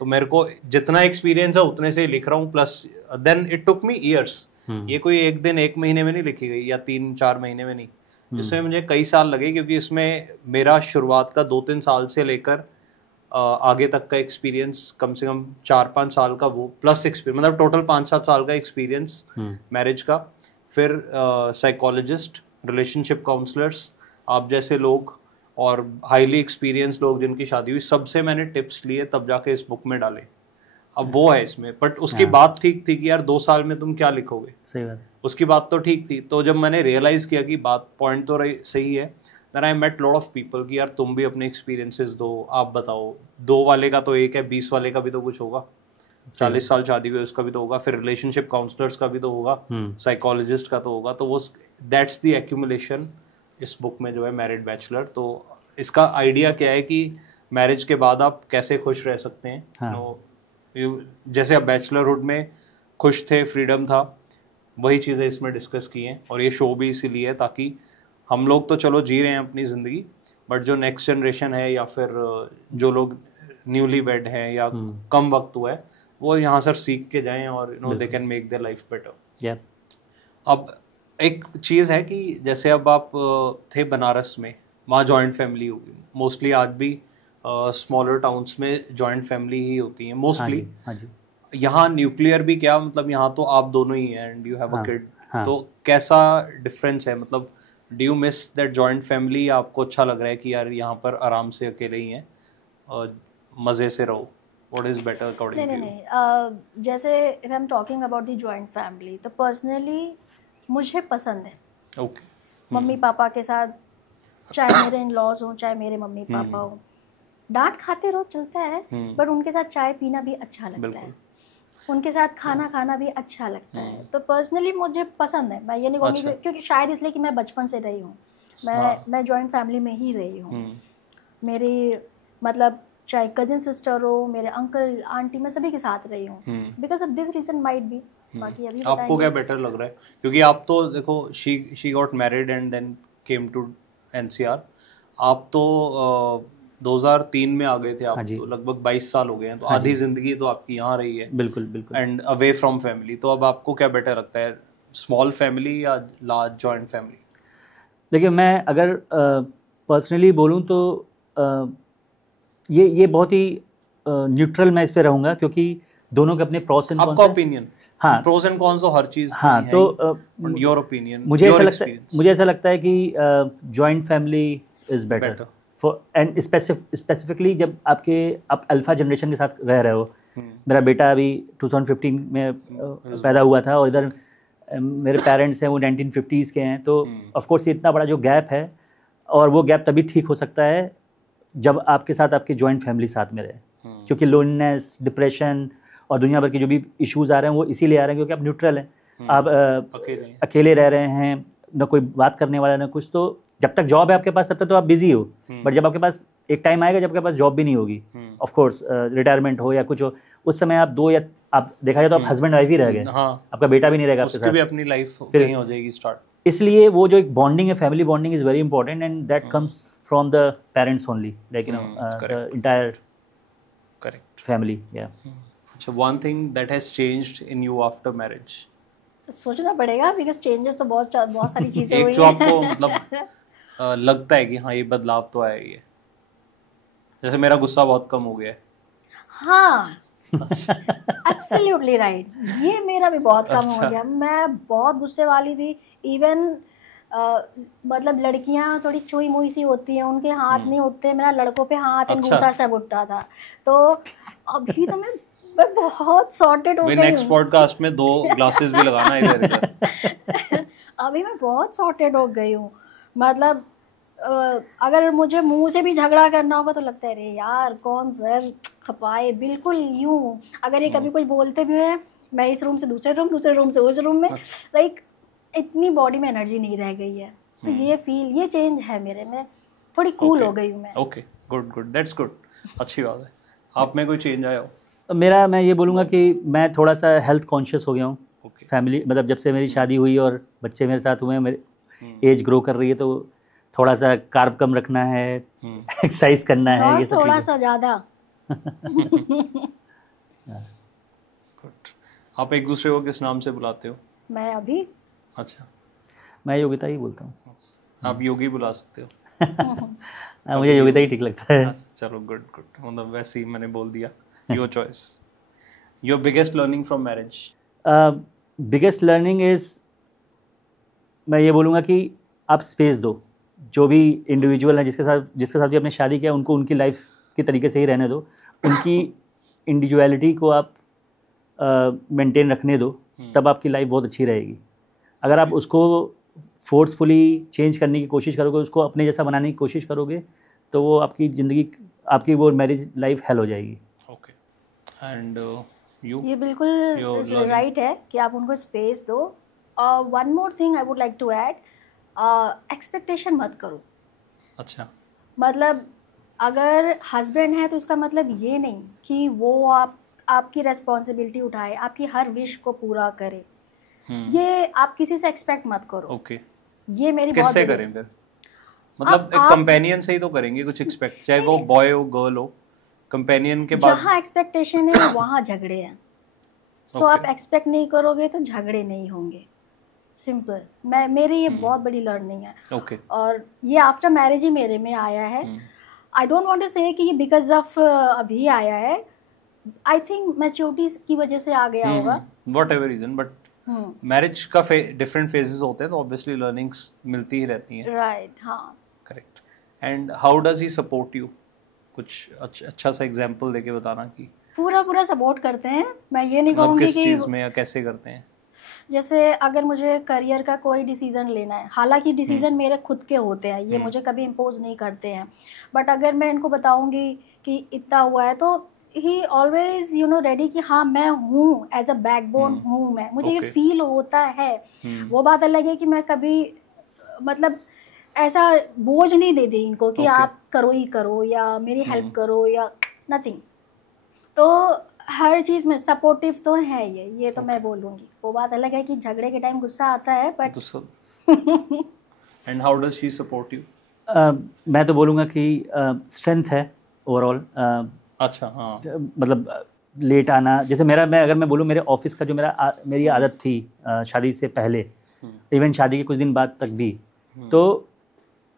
तो मेरे को जितना एक्सपीरियंस है उतने से ही लिख रहा हूँ। Plus then it took me years, ये कोई एक दिन एक महीने में नहीं लिखी गई या 3-4 महीने में नहीं, इसमें मुझे कई साल लगे, क्योंकि इसमें मेरा शुरुआत का 2-3 साल से लेकर आगे तक का एक्सपीरियंस, कम से कम 4-5 साल का वो प्लस एक्सपीरियंस, मतलब टोटल 5-7 साल का एक्सपीरियंस मैरिज का। फिर साइकोलॉजिस्ट, रिलेशनशिप काउंसलर्स, आप जैसे लोग और हाईली एक्सपीरियंस लोग जिनकी शादी हुई, सबसे मैंने टिप्स लिए तब जाके इस बुक में डाले। अब वो है इसमें, बट उसकी बात ठीक थी कि यार 2 साल में तुम क्या लिखोगे, सही बात, उसकी बात तो ठीक थी। तो जब मैंने रियलाइज किया कि बात पॉइंट तो सही है, then I met lot of people कि यार तुम भी अपने एक्सपीरियंसेस दो, आप बताओ। 2 वाले का तो एक है, 20 वाले का भी तो कुछ होगा, 40 साल शादी हुई उसका भी तो होगा, फिर रिलेशनशिप काउंसलर्स का भी तो होगा, साइकोलॉजिस्ट का तो होगा। तो वो दैट्स द एक्यूमुलेशन इस बुक में जो है मैरिड बैचलर। तो इसका आइडिया क्या है कि मैरिज के बाद आप कैसे खुश रह सकते हैं। तो जैसे आप बैचलरहुड में खुश थे, फ्रीडम था, वही चीज़ें इसमें डिस्कस की हैं। और ये शो भी इसीलिए है ताकि हम लोग तो चलो जी रहे हैं अपनी ज़िंदगी, बट जो नेक्स्ट जनरेशन है या फिर जो लोग न्यूली वेड हैं या कम वक्त हुआ है, वो यहाँ से सीख के जाएं और they can make their life better. अब एक चीज़ है कि जैसे अब आप थे बनारस में, वहाँ जॉइंट फैमिली होगी मोस्टली, आज भी स्मॉलर टाउन्स में जॉइंट फैमिली ही होती है मोस्टली। यहाँ न्यूक्लियर भी क्या, मतलब यहाँ तो आप दोनों ही हैं and you have a kid, तो कैसा डिफरेंस है? मतलब do you miss that joint family, या आपको अच्छा लग रहा है कि यार यहाँ पर आराम से अकेले ही हैं और मज़े से रहो? What is better according to you? नहीं, जैसे if I'm talking about the joint family, तो पर्सनली मुझे पसंद है। Okay. मम्मी पापा के साथ, चाहे मेरे इन लॉज हों चाहे मेरे मम्मी पापा हों, डांट खाते रहो चलता है, बट उनके साथ चाय पीना भी अच्छा लगता है, उनके साथ खाना खाना भी अच्छा लगता है। तो पर्सनली मुझे पसंद है। मैं ये नहीं कहूँगी क्योंकि शायद इसलिए कि मैं बचपन से रही हूँ, मैं जॉइंट फैमिली में ही रही हूँ। मेरी मतलब चाहे कजिन सिस्टर हो, मेरे अंकल आंटी, मैं सभी के साथ रही हूँ। Because of this reason might be. बाकी अभी आपको क्या बेटर लग रहा है? क्योंकि आप तो देखो she got married and then came to NCR। आप तो 2003 में आ गए थे, आप तो लगभग 22 साल हो गए हैं, तो आधी जिंदगी तो आपकी यहाँ रही है। बिल्कुल बिल्कुल। एंड अवे फ्रॉम फैमिली, तो अब आपको क्या बेटर लगता है, स्मॉल फैमिली या लार्ज जॉइंट फैमिली? देखिए, मैं अगर पर्सनली बोलूँ तो ये बहुत ही न्यूट्रल मैं इस पे रहूँगा, क्योंकि दोनों के अपने प्रोस एंड कॉन्स। आपका ओपिनियन? हाँ, प्रोस एंड कॉन्स तो हर चीज़। हाँ, तो योर ओपिनियन? मुझे ऐसा लगता है कि joint family is better for, and specifically जब आप अल्फा जनरेशन के साथ रह रहे हो। मेरा बेटा अभी 2015 में पैदा हुआ था, और इधर मेरे पेरेंट्स हैं वो 1950s के हैं। तो ऑफ कोर्स ये इतना बड़ा जो गैप है, और वो गैप तभी ठीक हो सकता है जब आपके साथ आपकी जॉइंट फैमिली साथ में रहे। क्योंकि लोननेस, डिप्रेशन और दुनिया भर के जो भी इश्यूज आ रहे हैं वो इसीलिए आ रहे हैं क्योंकि आप न्यूट्रल हैं, आप अकेले रह रहे हैं, न कोई बात करने वाला न कुछ। तो जब तक जॉब है आपके पास तब तक तो आप बिजी हो, बट जब आपके पास एक टाइम आएगा जब आपके पास जॉब भी नहीं होगी, ऑफ कोर्स रिटायरमेंट हो या कुछ हो, उस समय आप दो, या आप देखा जाए तो आप हस्बैंड वाइफ ही रह गए, आपका बेटा भी नहीं रहेगा आपके साथ, भी अपनी लाइफ कहीं हो जाएगी स्टार्ट। इसलिए वो जो एक बॉन्डिंग है, family bonding is very important, and that comes from the parents only, like you know the entire family. अच्छा, one thing that has changed in you after marriage? सोचना पड़ेगा, बिकॉज चेंजेस तो बहुत सारी चीजें हुई जो आपको मतलब लगता है कि हाँ ये बदलाव तो आया ही है, जैसे मेरा गुस्सा बहुत कम हो गया है। हाँ, एब्सोल्युटली राइट, ये मेरा भी बहुत कम हो गया। मैं बहुत गुस्से वाली थी, इवन मतलब लड़कियां थोड़ी चुई मुई सी होती हैं, उनके हाथ नहीं उठते, मेरा लड़कों पे हाथ एंड गुस्सा सब उठता था। तो अभी तो मैं बहुत सॉर्टेड हो गई हूं। नेक्स्ट पॉडकास्ट में 2 ग्लासेस भी लगाना इधर। अभी मैं बहुत सॉर्टेड हो गई हूँ। मतलब अगर मुझे मुंह से भी झगड़ा करना होगा तो लगता है अरे यार कौन सर खपाए, बिल्कुल यूं। अगर ये कभी कुछ बोलते भी हैं, मैं इस रूम से दूसरे रूम से उस रूम में, लाइक इतनी बॉडी में एनर्जी नहीं रह गई है। तो ये चेंज है मेरे में, थोड़ी कूल हो गई हूँ मैं। ओके, गुड, दैट्स गुड, अच्छी बात है। आप में कोई चेंज आया हो? मेरा, मैं ये बोलूँगा कि मैं थोड़ा सा हेल्थ कॉन्शियस हो गया हूँ। फैमिली मतलब जब से मेरी शादी हुई और बच्चे मेरे साथ हुए हैं, मेरी एज ग्रो कर रही है, तो थोड़ा सा कार्ब कम रखना है, एक्सरसाइज करना है, ये सब थोड़ा सा ज़्यादा। आप एक दूसरे को किस नाम से बुलाते हो? मैं अभी। अच्छा, मैं योगिता ही बोलता हूँ। आप योगी बुला सकते हो। मुझे योगिता ही ठीक लगता है। अच्छा, चलो गुड गुड, मतलब वैसे ही मैंने बोल दिया। Your choice. Your biggest learning from marriage? Biggest learning is, मैं ये बोलूँगा कि आप स्पेस दो। जो भी इंडिविजुअल है जिसके साथ भी आपने शादी किया, उनको उनकी लाइफ के तरीके से ही रहने दो। उनकी इंडिविजुअलिटी को आप मेंटेन रखने दो, तब आपकी लाइफ बहुत अच्छी रहेगी। अगर आप उसको फोर्सफुली चेंज करने की कोशिश करोगे, उसको अपने जैसा बनाने की कोशिश करोगे, तो वो आपकी ज़िंदगी, आपकी वो मैरिज लाइफ हेल हो जाएगी। Okay, and you? ये बिल्कुल राइट है कि आप उनको स्पेस दो। One more thing I would like to add, expectation मत करो। अच्छा, मतलब अगर हस्बैंड है तो उसका मतलब ये नहीं कि वो आपकी रेस्पॉन्सिबिलिटी उठाए, आपकी हर विश को पूरा करे। ये आप किसी से एक्सपेक्ट मत करो। ओके, ये मेरी बहुत किससे करें फिर? मतलब एक कंपेनियन से ही तो करेंगे कुछ एक्सपेक्ट, चाहे वो बॉय हो गर्ल हो। कंपेनियन के बाद जहाँ एक्सपेक्टेशन है वहाँ झगड़े हैं। सो आप एक्सपेक्ट नहीं करोगे तो झगड़े नहीं होंगे। सिंपल। मेरी ये बहुत बड़ी लर्निंग है। ओके, और ये आफ्टर मैरिज ही मेरे में आया है। आई डोंट वांट टू से कि ये बिकॉज ऑफ अभी आया है। आई थिंक मैच्योरिटी की वजह से आ गया होगा, whatever reason, but marriage का डिफरेंट फेजेस होते हैं, तो ऑब्वियसली लर्निंग्स मिलती ही रहती हैं। राइट, हाँ, correct. And how does he support you? कुछ अच्छा सा एग्जांपल देके बताना कि पूरा सपोर्ट करते हैं। मैं ये नहीं कहूँगी किस कि चीज़ में या कैसे करते हैं। जैसे अगर मुझे करियर का कोई डिसीजन लेना है, हालांकि डिसीजन मेरे खुद के होते हैं, ये मुझे कभी इम्पोज नहीं करते हैं, बट अगर मैं इनको बताऊंगी कि इतना हुआ है, तो ही ऑलवेज रेडी कि हाँ मैं हूँ, एज अ बैकबोन हूँ मैं, मुझे ये फील होता है। वो बात अलग है कि मैं कभी मतलब ऐसा बोझ नहीं दे दी इनको कि आप करो ही करो या मेरी हेल्प करो या नथिंग। तो हर चीज़ में सपोर्टिव तो है ये तो मैं बोलूँगी। वो बात अलग है कि झगड़े के टाइम गुस्सा आता है, but and how does she support you? मैं तो बोलूँगा कि स्ट्रेंथ है ओवरऑल। अच्छा, हाँ, मतलब लेट आना, जैसे अगर मैं बोलूँ मेरे ऑफिस का जो मेरी आदत थी शादी से पहले, इवन शादी के कुछ दिन बाद तक भी, तो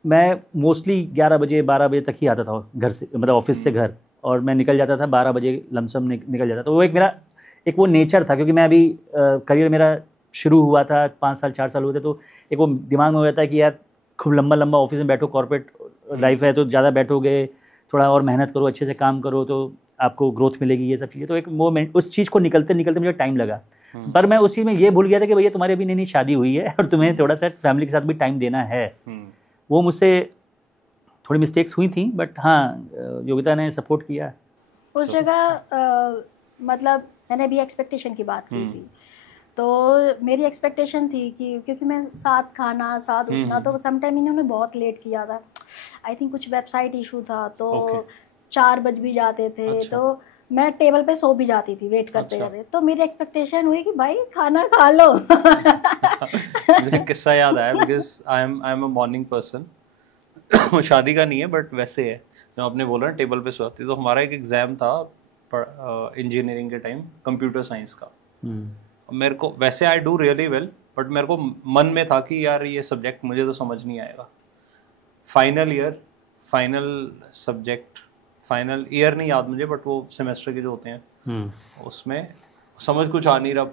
मैं मोस्टली 11 बजे 12 बजे तक ही आता था घर से, मतलब ऑफिस से घर, और मैं निकल जाता था 12 बजे लमसम निकल जाता। तो वो एक वो नेचर था, क्योंकि मैं अभी करियर मेरा शुरू हुआ था, 5 साल 4 साल हुए थे, तो एक वो दिमाग में हो जाता है कि यार खूब लंबा ऑफिस में बैठो, कॉर्पोरेट लाइफ है तो ज़्यादा बैठोगे, थोड़ा और मेहनत करो, अच्छे से काम करो तो आपको ग्रोथ मिलेगी, ये सब चीज़ें। तो एक मोमेंट, उस चीज़ को निकलते मुझे टाइम लगा। पर मैं उसी में ये भूल गया था कि भैया तुम्हारी अभी नई शादी हुई है और तुम्हें थोड़ा सा फैमिली के साथ भी टाइम देना है। वो मुझसे थोड़ी मिस्टेक्स हुई थी, बट हाँ योगिता ने सपोर्ट किया उस जगह। मतलब मैंने भी एक्सपेक्टेशन की बात की थी, तो मेरी एक्सपेक्टेशन थी कि क्योंकि मैं साथ खाना साथ उठना, तो सम टाइम इन्होंने बहुत लेट किया था। आई थिंक कुछ वेबसाइट इशू था, तो 4 बज भी जाते थे। अच्छा। तो मैं टेबल पे सो भी जाती थी वेट करते करते। तो मेरी एक्सपेक्टेशन हुई कि भाई खाना खा लो। मुझे किस्सा याद आया, because I am a morning person. शादी का नहीं है, बट वैसे है, जो आपने बोला ना टेबल पे सोती। तो हमारा एक एग्जाम था इंजीनियरिंग के टाइम, कंप्यूटर साइंस का। मेरे को वैसे I do really well, but मेरे को मन में था कि यार ये सब्जेक्ट मुझे तो समझ नहीं आएगा। फाइनल ईयर नहीं याद मुझे, बट वो सेमेस्टर के जो होते हैं उसमें समझ कुछ आ नहीं रहा।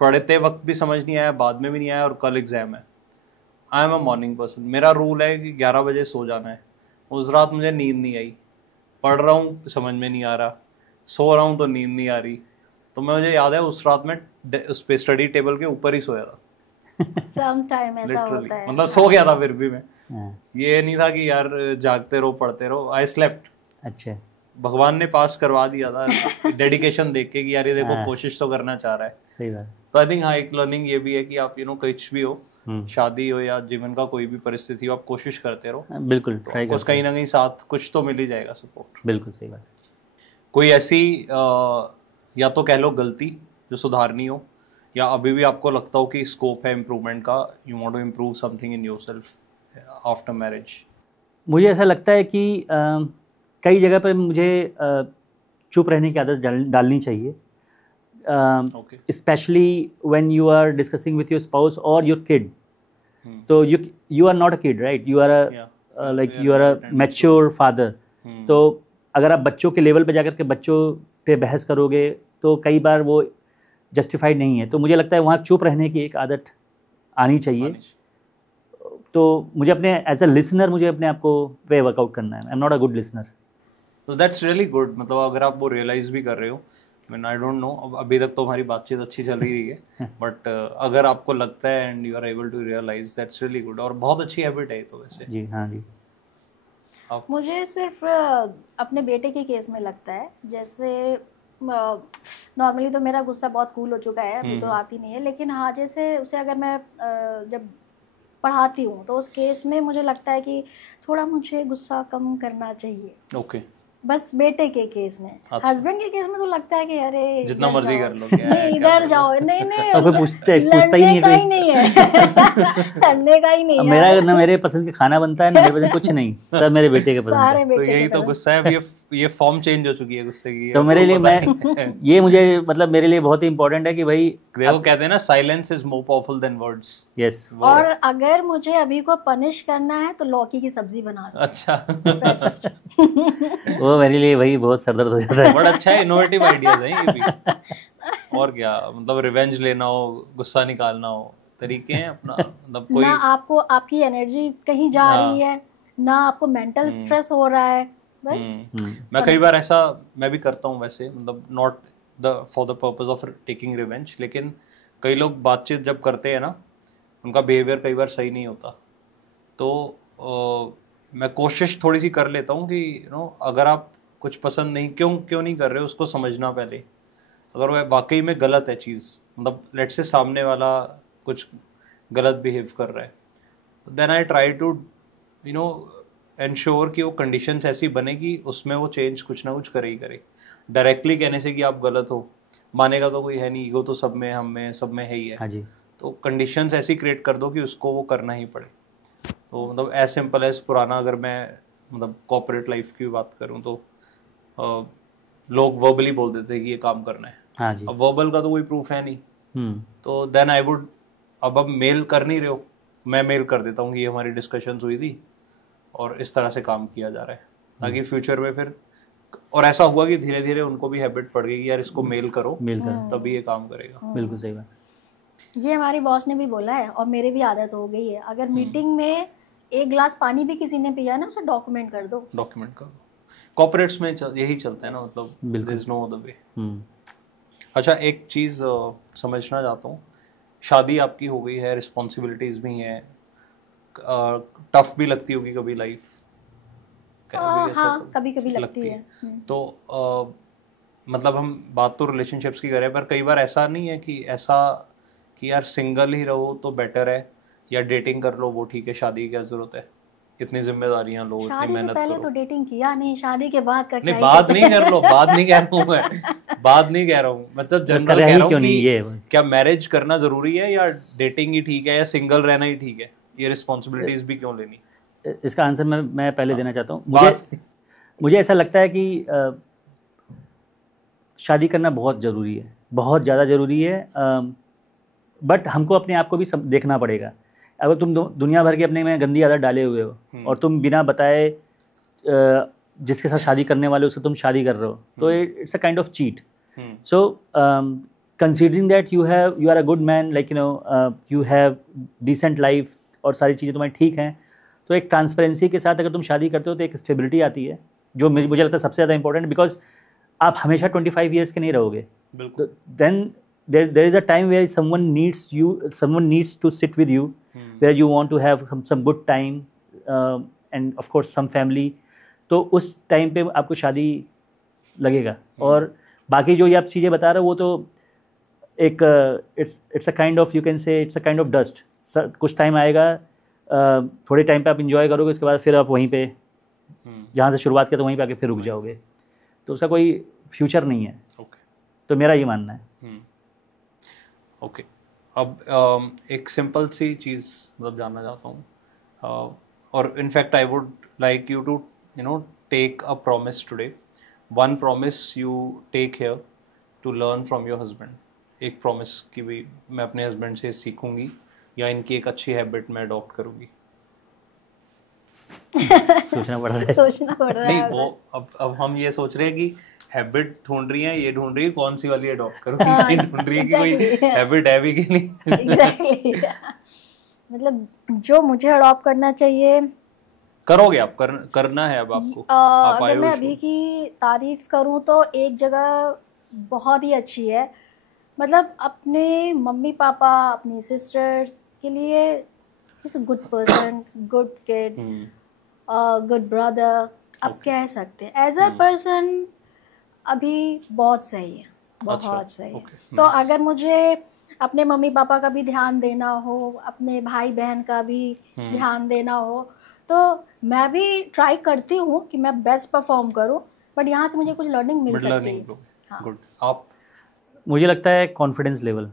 पढ़ते वक्त भी समझ नहीं आया, बाद में भी नहीं आया, और कल एग्जाम है। I am a morning person, मेरा रूल है कि 11 बजे सो जाना है। उस रात मुझे नींद नहीं आई, पढ़ रहा हूँ समझ में नहीं आ रहा, सो रहा हूँ तो नींद नहीं आ रही। तो मुझे याद है उस रात में उस पे स्टडी टेबल के ऊपर ही सोया था। Sometime ऐसा होता है, मतलब सो गया था फिर भी मैं। ये नहीं था कि यार जागते रहो पढ़ते रहो, आई स्लेप्ट। अच्छा, भगवान ने पास करवा दिया था डेडिकेशन देख के कि यार ये देखो कोशिश तो करना चाह रहा है। सही बात। तो आई थिंक हाँ, एक लर्निंग ये भी है कि आप कुछ भी हो, शादी हो या जीवन का कोई भी परिस्थिति हो, आप कोशिश करते रहो। बिल्कुल ट्राई करो, कहीं ना कहीं साथ कुछ तो मिल ही जाएगा सपोर्ट। बिल्कुल सही बात। कोई ऐसी या तो कह लो गलती जो सुधारनी हो, या अभी भी आपको लगता हो कि स्कोप है इम्प्रूवमेंट का, you want to improve something in yourself after marriage? मुझे ऐसा लगता है कि कई जगह पर मुझे चुप रहने की आदत डालनी चाहिए। especially when you are discussing with your spouse or your kid. So you are not a kid, right? You are you are a mature father. तो अगर आप बच्चों के लेवल पे जाकर के बच्चों पे बहस करोगे तो कई बार वो जस्टिफाइड नहीं है. तो मुझे लगता है वहाँ चुप रहने की एक आदत आनी चाहिए. तो मुझे अपने एज अ लिसनर मुझे अपने आप को पे वर्कआउट करना है. I am not a good listener. तो दैट्स रियली गुड. मतलब अगर आप वो रियलाइज भी कर रहे हो, आई डोंट नो, अभी तक तो हमारी बातचीत अच्छी चल रही है, बट अगर आपको लगता है and you are able to realise, that's really good. और बहुत अच्छी हैबिट है तो वैसे. जी हाँ जी. मुझे सिर्फ अपने बेटे के केस में लगता है, जैसे नॉर्मली तो मेरा गुस्सा बहुत कूल हो चुका है, अभी तो आती नहीं है, लेकिन हाँ जैसे उसे अगर मैं जब पढ़ाती हूँ तो उस केस में मुझे लगता है कि थोड़ा मुझे गुस्सा कम करना चाहिए. ओके. बस बेटे के केस में. हस्बैंड के केस में तो लगता है कि अरे जितना मर्जी कर लो, नहीं इधर जाओ, नहीं तो पूछता ही नहीं है. लड़ने का ही नहीं है. मेरा ना मेरे पसंद का खाना बनता है ना मेरे पसंद कुछ नहीं, सब मेरे बेटे के पसंद है. तो यही तो गुस्सा है. ये फॉर्म चेंज हो चुकी है गुस्से की. तो मेरे लिए मैं ये मुझे मतलब मेरे लिए बहुत ही इंपॉर्टेंट है कि भाई वो कहते हैं ना, silence is more powerful than words. Yes. और अगर मुझे अभी को पनिश करना है तो लौकी की सब्जी बना दो. अच्छा. वो मेरे लिए वही बहुत सरदर्द हो जाता है. बड़ा अच्छा है, इनोवेटिव आइडियाज हैं ये भी. और क्या मतलब, रिवेंज लेना हो, गुस्सा निकालना हो, तरीके हैं अपना. मतलब कोई ना आपको आपकी एनर्जी कहीं जा रही है, ना आपको मेंटल स्ट्रेस हो रहा है. बस मैं कई बार ऐसा मैं भी करता हूँ वैसे, मतलब not for the purpose of taking revenge, लेकिन कई लोग बातचीत जब करते हैं ना, उनका बिहेवियर कई बार सही नहीं होता. तो मैं कोशिश थोड़ी सी कर लेता हूँ कि अगर आप कुछ पसंद नहीं क्यों नहीं कर रहे हो, उसको समझना पहले. अगर वह वाकई में गलत है चीज़, मतलब लेट से सामने वाला कुछ गलत बिहेव कर रहा है, then I try to ensure कि वो कंडीशंस ऐसी बने कि उसमें वो चेंज कुछ ना कुछ करे ही करे. डायरेक्टली कहने से कि आप गलत हो, मानेगा तो कोई है नहीं. ईगो तो सब में, हम में, सब में है ही है. हाँ जी. तो कंडीशंस ऐसी क्रिएट कर दो कि उसको वो करना ही पड़े. तो मतलब एज सिंपल एज पुराना, अगर मैं मतलब कॉर्पोरेट लाइफ की बात करूँ तो लोग वर्बली बोल देते हैं कि ये काम करना है. हाँ जी. अब वर्बल का तो कोई प्रूफ है नहीं. तो देन आई वुड, अब मेल कर नहीं रहे हो, मैं मेल कर देता हूँ कि ये हमारी डिस्कशंस हुई थी और इस तरह से काम किया जा रहा है, ताकि फ्यूचर में फिर, और ऐसा हुआ कि धीरे धीरे उनको भी हैबिट पड़ गई कि यार इसको मेल करो तभी ये काम करेगा. बिल्कुल सही बात. ये हमारी बॉस ने भी बोला है और मेरे भी आदत हो गई है. अगर मीटिंग में एक गिलास पानी भी किसी ने पिया ना, उसे डॉक्यूमेंट कर दो. कॉर्पोरेट्स में यही चलता है ना, मतलब there is no other way. अच्छा, एक चीज़ समझना चाहता हूँ. शादी आपकी हो गई है, रिस्पॉन्सिबिलिटीज भी हैं, टफ भी लगती होगी कभी लाइफ. हाँ, कभी कभी लगती है. तो मतलब हम बात तो रिलेशनशिप्स की करें, पर कई बार ऐसा नहीं है कि यार सिंगल ही रहो तो बेटर है, या डेटिंग कर लो वो ठीक है, शादी की क्या जरूरत है, इतनी जिम्मेदारियां लो, इतनी मेहनत करो. पहले तो डेटिंग किया नहीं, शादी के बाद का क्या? नहीं, बात नहीं कर लो, बात नहीं कह रहा हूँ मैं, बात नहीं कह रहा हूँ, मतलब जनरल कह रहा हूँ कि क्या मैरिज करना जरूरी है, या डेटिंग ही ठीक है, या सिंगल रहना ही ठीक है, ये रिस्पॉन्सिबिलिटीज भी क्यों लेनी? इसका आंसर मैं पहले देना चाहता हूँ. मुझे ऐसा लगता है कि शादी करना बहुत ज़रूरी है, बहुत ज़्यादा ज़रूरी है. बट हमको अपने आप को भी देखना पड़ेगा. अगर तुम दुनिया भर के अपने में गंदी आदत डाले हुए हो और तुम बिना बताए जिसके साथ शादी करने वाले उससे तुम शादी कर रहे हो, तो it's a kind of cheat. So considering that you are a good man, like you have decent life और सारी चीज़ें तुम्हारी ठीक हैं, तो एक ट्रांसपेरेंसी के साथ अगर तुम शादी करते हो तो एक स्टेबिलिटी आती है, जो मुझे लगता है सबसे ज़्यादा इंपॉर्टेंट. बिकॉज आप हमेशा 25 ईयर्स के नहीं रहोगे. Then there is a time where someone needs to sit with you, where you want to have some good time, and of course some family. तो उस टाइम पे आपको शादी लगेगा. और बाकी जो ये आप चीज़ें बता रहे हो वो तो एक it's a kind of, you can say it's a kind of dust. कुछ टाइम आएगा, थोड़े टाइम पे आप इंजॉय करोगे, उसके बाद फिर आप वहीं पे जहाँ से शुरुआत किया तो वहीं पे आके फिर रुक जाओगे, तो उसका कोई फ्यूचर नहीं है. तो मेरा ये मानना है. ओके. अब एक सिंपल सी चीज़ मतलब जानना चाहता हूँ, और in fact I would like you to take a promise today. One promise you take here to learn from your husband? एक प्रॉमिस कि भी मैं अपने हस्बैंड से सीखूंगी या इनकी एक अच्छी हैबिट मैं अडॉप्ट करूंगी? सोचना पड़ रहा है। नहीं, वो अब हम ये सोच रहे हैं कि हैबिट ढूंढ रही है, ये ढूंढ रही है कौन सी वाली अडॉप्ट करूंगी, ये ढूंढ रही है कि कोई हैबिट है भी कि नहीं। एग्जैक्टली मतलब जो मुझे अडॉप्ट करना चाहिए करोगे आप, करना है अब आपको। आप अगर मैं अभी की तारीफ करूं तो एक जगह बहुत ही अच्छी है, मतलब अपने मम्मी पापा, अपनी सिस्टर के लिए is a good person, good kid, good brother, आप कह सकते हैं। एज अ पर्सन अभी बहुत सही है, बहुत सही है। तो अगर मुझे अपने मम्मी पापा का भी ध्यान देना हो, अपने भाई बहन का भी ध्यान देना हो, तो मैं भी ट्राई करती हूँ कि मैं बेस्ट परफॉर्म करूँ, बट यहाँ से मुझे कुछ लर्निंग मिल सकती है। गुड। आप? मुझे लगता है कॉन्फिडेंस लेवल,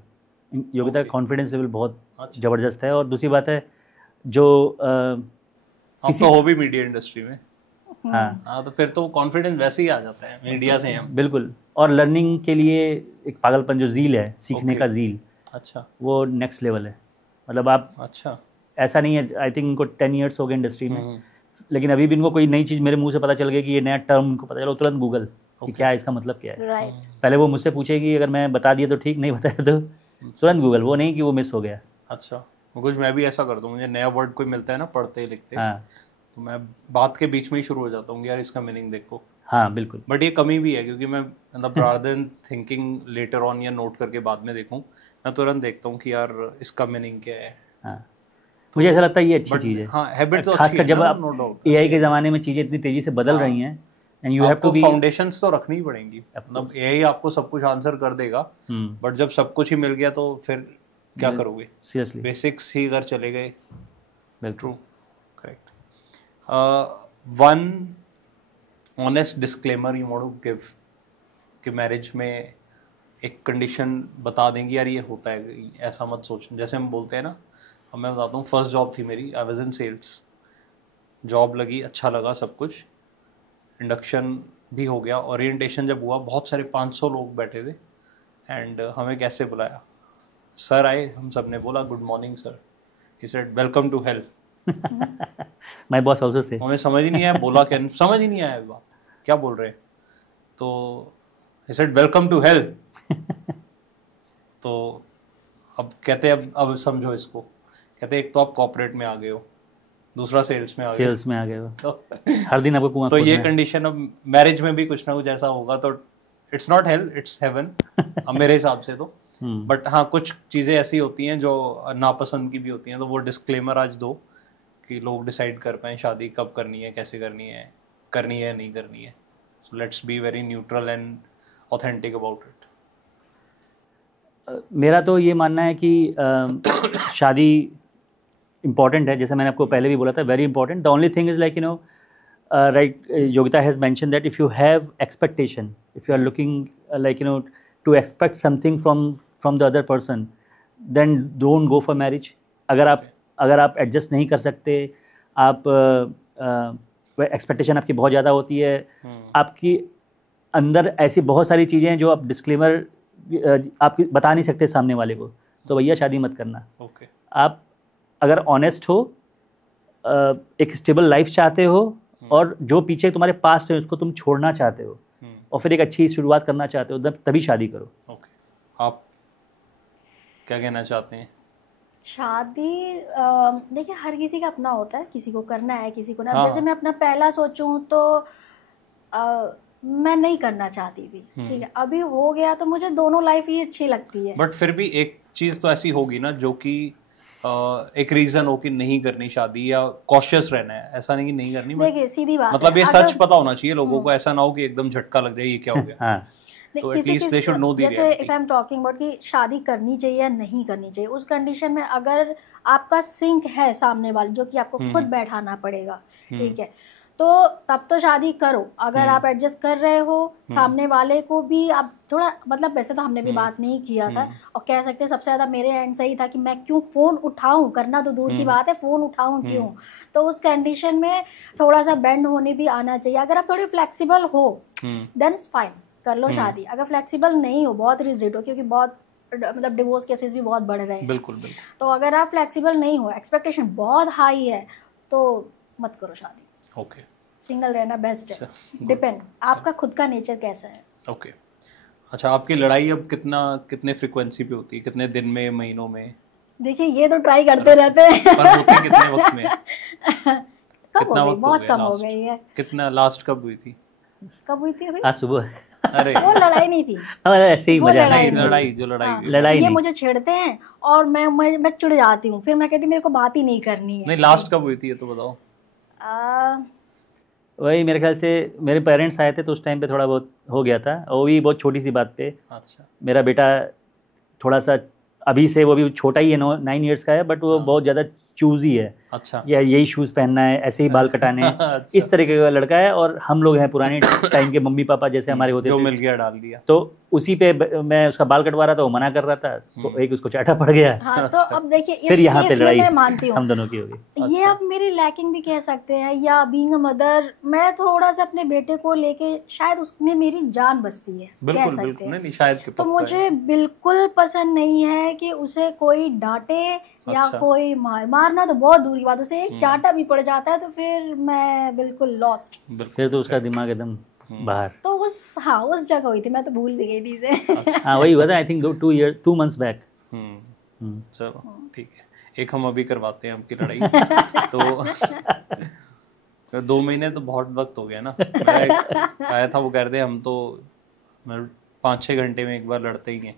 योगिता का कॉन्फिडेंस लेवल बहुत ज़बरदस्त है। और दूसरी बात है जो किसी हो भी मीडिया इंडस्ट्री में, हाँ, तो फिर तो कॉन्फिडेंस वैसे ही आ जाता है, मीडिया से हम। बिल्कुल। और लर्निंग के लिए एक पागलपन, जो ज़ील है, सीखने का ज़ील, अच्छा, वो नेक्स्ट लेवल है। मतलब आप, अच्छा, ऐसा नहीं है, आई थिंक इनको 10 ईयर्स हो गए इंडस्ट्री में, लेकिन अभी भी इनको कोई नई चीज़ मेरे मुंह से पता चल गई कि ये नया टर्म उनको पता चलो, तुरंत गूगल कि क्या है, इसका मतलब क्या है। पहले वो मुझसे पूछेगी, अगर मैं बता दिया तो ठीक, नहीं बताया तो तुरंत गूगल, वो नहीं कि वो मिस हो गया। अच्छा, कुछ मैं भी ऐसा करता हूँ, मुझे नया वर्ड कोई मिलता है ना पढ़ते लिखते, तो मैं बात के बीच में ही शुरू हो जाता हूँ, यार इसका मीनिंग देखो। हाँ बिल्कुल। बट ये कमी भी है, क्योंकि मैं मतलब rather than thinking later on या नोट करके बाद में देखूँ, मैं तुरंत देखता हूँ कि यार इसका मीनिंग क्या है। हाँ, मुझे ऐसा लगता है ये अच्छी चीज़ है। हाँ, हैबिट तो खासकर जब आप एआई के ज़माने में चीज़ें इतनी तेज़ी से बदल रही हैं, and you have to be, foundations तो रखनी ही पड़ेंगी। मतलब एआई आपको सब कुछ आंसर कर देगा, बट जब सब कुछ ही मिल गया तो फिर क्या करोगे? सीरियसली, बेसिक्स ही अगर चले गए। बिल्कुल, correct. One honest disclaimer you want to give कि मैरिज में एक कंडीशन बता देंगे, यार ये होता है, ऐसा मत सोचना। जैसे हम बोलते हैं ना, अब मैं बताता हूँ, फर्स्ट जॉब थी मेरी, I was in sales, job लगी, अच्छा लगा सब कुछ, इंडक्शन भी हो गया, ओरिएंटेशन जब हुआ, बहुत सारे 500 लोग बैठे थे, एंड हमें कैसे बुलाया, सर आए, हम सब ने बोला good morning sir, he said welcome to hell. My boss also say, हमें समझ ही नहीं आया बोला क्या, समझ ही नहीं आया बात क्या बोल रहे हैं, तो he said welcome to hell. तो अब कहते अब समझो इसको, कहते एक तो आप कॉर्पोरेट में आ गए हो, दूसरा सेल्स में आ गए हो, तो हर दिन आपको कुआं तो ये कंडीशन, अब मैरिज में भी कुछ ना कुछ ऐसा होगा, तो it's not hell, it's heaven अब मेरे हिसाब से तो। बट हाँ, कुछ चीज़ें ऐसी होती हैं जो नापसंद की भी होती हैं, तो वो डिस्क्लेमर आज दो कि लोग डिसाइड कर पाएँ शादी कब करनी है, कैसे करनी है नहीं करनी है। So let's be very neutral and authentic about it. मेरा तो ये मानना है कि शादी इम्पॉर्टेंट है, जैसे मैंने आपको पहले भी बोला था, very important. The only thing is like, you know, right, Yogita has mention that if you have expectation, if you are looking like, you know, to expect something from the other person, then don't go for marriage. अगर आप adjust नहीं कर सकते, आप expectation आपकी बहुत ज़्यादा होती है, आपकी अंदर ऐसी बहुत सारी चीज़ें हैं जो आप डिस्क्लेमर आप बता नहीं सकते सामने वाले को, तो भैया शादी मत करना। आप अगर ऑनेस्ट हो, एक स्टेबल लाइफ चाहते हो, और जो पीछे तुम्हारे पास्ट है उसको तुम छोड़ना चाहते हो, और फिर एक अच्छी शुरुआत करना चाहते हो, तभी शादी करो। आप क्या कहना चाहते हैं? शादी देखिए, हर किसी का अपना होता है, किसी को करना है, किसी को ना। जैसे मैं अपना पहला सोचूं तो मैं नहीं करना चाहती थी, ठीक है, अभी हो गया तो मुझे दोनों लाइफ ही अच्छी लगती है। बट फिर भी एक चीज़ तो ऐसी होगी ना जो कि एक रीजन हो कि नहीं करनी शादी, या कॉशियस रहना है, ऐसा नहीं कि नहीं करनी। देखिए सीधी बात मतलब ये सच पता होना चाहिए लोगों को, ऐसा ना हो कि एकदम झटका लग जाए ये क्या हो गया। तो at least they should know the reality. जैसे if I am talking about कि शादी करनी चाहिए या नहीं करनी चाहिए, उस कंडीशन में अगर आपका सिंक है सामने वाले, जो कि आपको खुद बैठाना पड़ेगा, ठीक है, तो तब तो शादी करो। अगर आप एडजस्ट कर रहे हो, सामने वाले को भी आप थोड़ा, मतलब वैसे तो हमने भी बात नहीं किया था, और कह सकते हैं सबसे ज़्यादा मेरे एंड से ही था कि मैं क्यों फ़ोन उठाऊं, करना तो दूर की बात है, फ़ोन उठाऊं क्यों। तो उस कंडीशन में थोड़ा सा बेंड होने भी आना चाहिए। अगर आप थोड़ी फ्लेक्सिबल हो देन इट्स फाइन, कर लो शादी। अगर फ्लेक्सिबल नहीं हो, बहुत रिजिड हो, क्योंकि बहुत मतलब डिवोर्स केसेस भी बहुत बढ़ रहे हैं, बिल्कुल बिल्कुल, तो अगर आप फ्लेक्सिबल नहीं हो, एक्सपेक्टेशन बहुत हाई है, तो मत करो शादी। ओके, सिंगल रहना बेस्ट है। डिपेंड आपका खुद का नेचर कैसा है। ओके। अच्छा, आपकी लड़ाई अब कितने फ्रीक्वेंसी पे होती है, कितने दिन में, महीनों में? देखिए ये तो ट्राई करते रहते हैं। पर होती कितने वक्त में? कब हो गई? बहुत कम हो गई है। कितना लास्ट कब हुई थी? कब हुई थी अभी? आज सुबह। अरे वो लड़ाई नहीं थी, ऐसे ही मजा। लड़ाई ये मुझे छेड़ते हैं और मैं चिढ़ जाती हूँ, फिर मैं कहती मेरे को बात ही नहीं करनी है। नहीं, लास्ट कब हुई थी ये तो बताओ। वही मेरे ख्याल से मेरे पेरेंट्स आए थे तो उस टाइम पे थोड़ा बहुत हो गया था, वो भी बहुत छोटी सी बात पे। अच्छा। मेरा बेटा थोड़ा सा अभी से, वो भी छोटा ही है, 9 ईयर्स का है, बट वो बहुत ज़्यादा चूजी है। अच्छा। या यही शूज़ पहनना है, ऐसे ही बाल कटाने हैं। अच्छा। इस तरीके का लड़का है। और हम लोग हैं पुराने टाइम के मम्मी पापा जैसे हमारे होते जो थे, मिल गया डाल दिया। तो उसी पे मैं उसका बाल कटवा रहा था, वो मना कर रहा था, तो एक उसको चाटा पड़ गया। हाँ, तो अब देखिए फिर यहाँ पे लड़ाई मैं मानती हूँ हम दोनों की होगी। ये आप मेरी लैकिंग भी कह सकते हैं, या बीइंग अ मदर मैं थोड़ा सा अपने बेटे को लेके शायद उसमें मेरी जान बसती है, कह सकते हैं। नहीं, शायद तो मुझे बिल्कुल पसंद नहीं है कि उसे कोई डांटे या कोई मारना तो बहुत दूर की बात, उसे एक चाटा भी पड़ जाता है तो फिर मैं बिल्कुल लॉस्ट। फिर तो उसका दिमाग एकदम बाहर। तो उस जगह हुई थी, मैं तो भूल भी गई थी इसे। हाँ वही हुआ था, आई थिंक 2 months बैक। चलो ठीक है, एक हम अभी करवाते हैं आपकी लड़ाई। तो 2 महीने तो बहुत वक्त हो गया ना। आया था, वो कह रहे थे हम तो 5-6 घंटे में एक बार लड़ते ही हैं।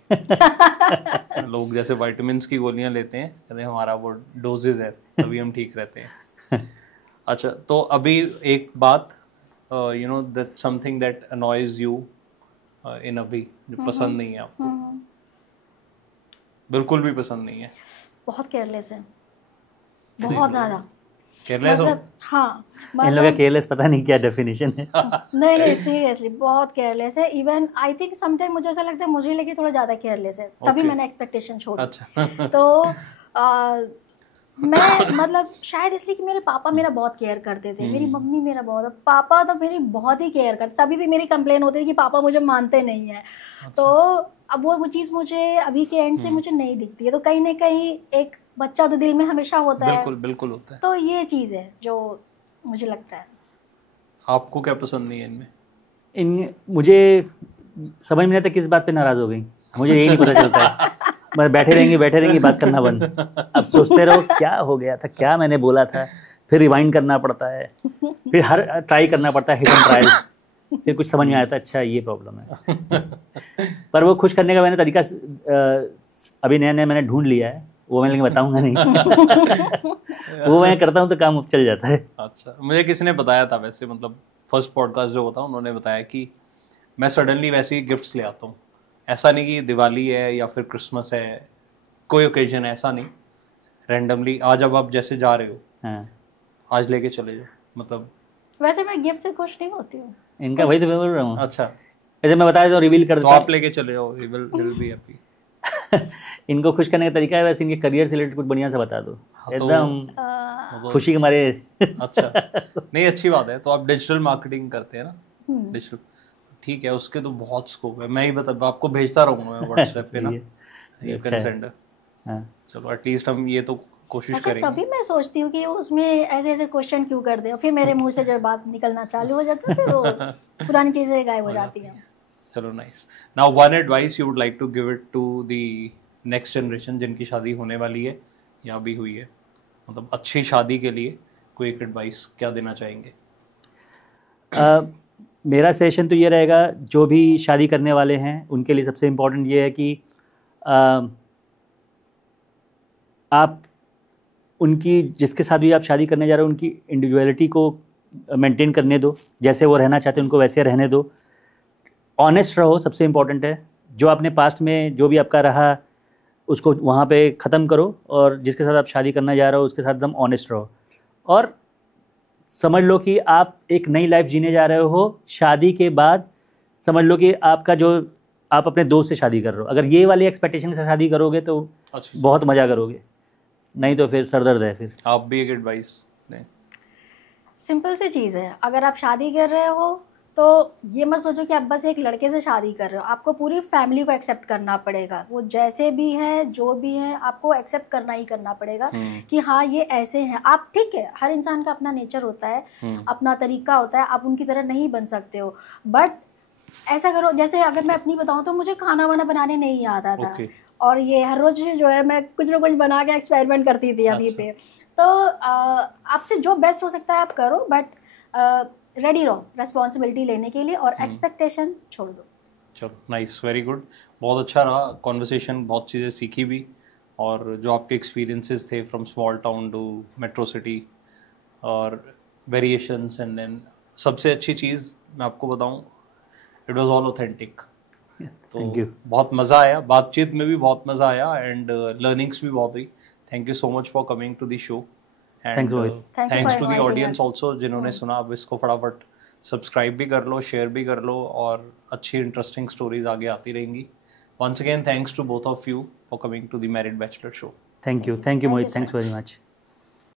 लोग जैसे विटामिन्स की गोलियां लेते हैं, कहते हैं हमारा वो डोजेज है तभी हम ठीक रहते हैं। अच्छा, तो अभी एक बात, you know that something that annoys you in अभी, जो पसंद नहीं है आपको, बिल्कुल भी पसंद नहीं है? बहुत केयरलेस है, बहुत ज्यादा केयरलेस हो? हाँ, इन लोगों का केयरलेस पता नहीं क्या डेफिनेशन है। नहीं सीरियसली बहुत केयरलेस है। इवन आई थिंक समटाइम मुझे ऐसा लगता है मुझे लेके थोड़ा ज्यादा केयरलेस है, तभी मैंने एक्सपेक्टेशन छोड़ी। अच्छा। तो मैं मतलब शायद इसलिए कि मेरे पापा मेरा बहुत केयर करते थे, मेरी मम्मी मेरा बहुत, पापा तो मेरी बहुत ही केयर करते, तभी भी मेरी कंप्लेन होती थी कि पापा मुझे मानते नहीं है। तो अब वो चीज़ मुझे अभी के एंड से मुझे नहीं दिखती है, तो कहीं ना कहीं एक बच्चा तो दिल में हमेशा होता है। बिल्कुल होता है। तो ये चीज़ है जो मुझे लगता है। आपको क्या पसंद नहीं है इनमें? मुझे समझ में नहीं आता किस बात पे नाराज हो गई, मुझे यही नहीं पता चलता है। बस बैठे रहेंगे बात करना बंद। अब सोचते रहो क्या हो गया था, क्या मैंने बोला था, फिर रिवाइंड करना पड़ता है, फिर हर ट्राई करना पड़ता है, हिट एंड ट्रायल, फिर कुछ समझ में आया था अच्छा ये प्रॉब्लम है। पर वो खुश करने का मैंने तरीका अभी नया मैंने ढूंढ लिया है, वो मैं लेकिन बताऊंगा नहीं। वो मैं करता हूँ तो काम चल जाता है। अच्छा, मुझे किसी ने बताया था, वैसे मतलब फर्स्ट पॉडकास्ट जो होता, उन्होंने बताया कि मैं सडनली वैसे ही गिफ्ट्स ले आता हूँ। ऐसा नहीं कि दिवाली है या फिर क्रिसमस है, कोई ओकेजन है, ऐसा नहीं, रैंडमली आज अब आप जैसे जा रहे हो, हाँ। आज लेके चले जाओ। मतलब वैसे मैं गिफ्ट से खुश नहीं होती हूँ, इनका वही तो मैं बोल रहा हूँ। अच्छा, वैसे मैं बता देता हूँ, रिवील कर तो देता आप लेके चले जाओ, he will be happy। इनको खुश करने का तरीका है, वैसे इनके करियर से रिलेटेड कुछ बढ़िया सा बता दो, एकदम खुशी के मारे। अच्छा, नहीं अच्छी बात है। तो आप डिजिटल मार्केटिंग करते हैं ना, डिजिटल, ठीक है, उसके तो बहुत स्कोप है। मैं ही आपको भेजता रहूँगा मैं व्हाट्सएप पे ना, यू कैन सेंड। चलो एटलीस्ट हम ये तो कोशिश करेंगे। तभी मैं सोचती हूँ कि उसमें ऐसे क्वेश्चन क्यों कर दे, फिर मेरे मुंह से जब बात निकलना चालू हो जाती है, फिर वो पुरानी चीजें गायब हो जाती हैं। चलो nice. Now one advice you would like to give it to the next generation जिनकी शादी होने वाली है या भी हुई है, मतलब अच्छी शादी के लिए कोई एक एडवाइस क्या देना चाहेंगे? मेरा सेशन तो ये रहेगा, जो भी शादी करने वाले हैं उनके लिए सबसे इम्पोर्टेंट ये है कि आप उनकी, जिसके साथ भी आप शादी करने जा रहे हो, उनकी इंडिविजुअलिटी को मेंटेन करने दो, जैसे वो रहना चाहते हैं उनको वैसे रहने दो। ऑनेस्ट रहो, सबसे इम्पोर्टेंट है। जो आपने पास्ट में जो भी आपका रहा उसको वहाँ पे ख़त्म करो, और जिसके साथ आप शादी करना जा रहे हो उसके साथ एकदम ऑनेस्ट रहो, और समझ लो कि आप एक नई लाइफ जीने जा रहे हो। शादी के बाद समझ लो कि आपका जो, आप अपने दोस्त से शादी कर रहे हो, अगर ये वाली एक्सपेक्टेशन से शादी करोगे तो बहुत मज़ा करोगे, नहीं तो फिर सरदर्द है। फिर आप भी एक एडवाइस दें। सिंपल सी चीज़ है, अगर आप शादी कर रहे हो तो ये मत सोचो कि आप बस एक लड़के से शादी कर रहे हो, आपको पूरी फैमिली को एक्सेप्ट करना पड़ेगा, वो जैसे भी हैं जो भी हैं आपको एक्सेप्ट करना ही करना पड़ेगा कि हाँ ये ऐसे हैं आप। ठीक है, हर इंसान का अपना नेचर होता है, अपना तरीका होता है, आप उनकी तरह नहीं बन सकते हो, बट ऐसा करो। जैसे अगर मैं अपनी बताऊँ तो मुझे खाना वाना बनाने नहीं आता था, और ये हर रोज जो है मैं कुछ ना कुछ बना के एक्सपेरिमेंट करती थी अभी पे। तो आपसे जो बेस्ट हो सकता है आप करो, बट रेडी रहो रेस्पॉन्सिबिलिटी लेने के लिए, और एक्सपेक्टेशन छोड़ दो। चलो, नाइस, वेरी गुड, बहुत अच्छा रहा कॉन्वर्सेशन, बहुत चीज़ें सीखी भी, और जो आपके एक्सपीरियंसेस थे from small town to metro city और वेरिएशंस, एंड देन सबसे अच्छी चीज़ मैं आपको बताऊं, it was all authentic. Thank you, बहुत मज़ा आया, बातचीत में भी बहुत मज़ा आया, एंड लर्निंग्स भी बहुत हुई। Thank you so much for coming to the show, and thanks to the audience also जिन्होंने सुना। अब इसको फटाफट सब्सक्राइब भी कर लो, शेयर भी कर लो, और अच्छी इंटरेस्टिंग स्टोरीज आगे आती रहेंगी। Once again thanks to both of you for coming to the married bachelor show. Thank you Mohit, thanks very much.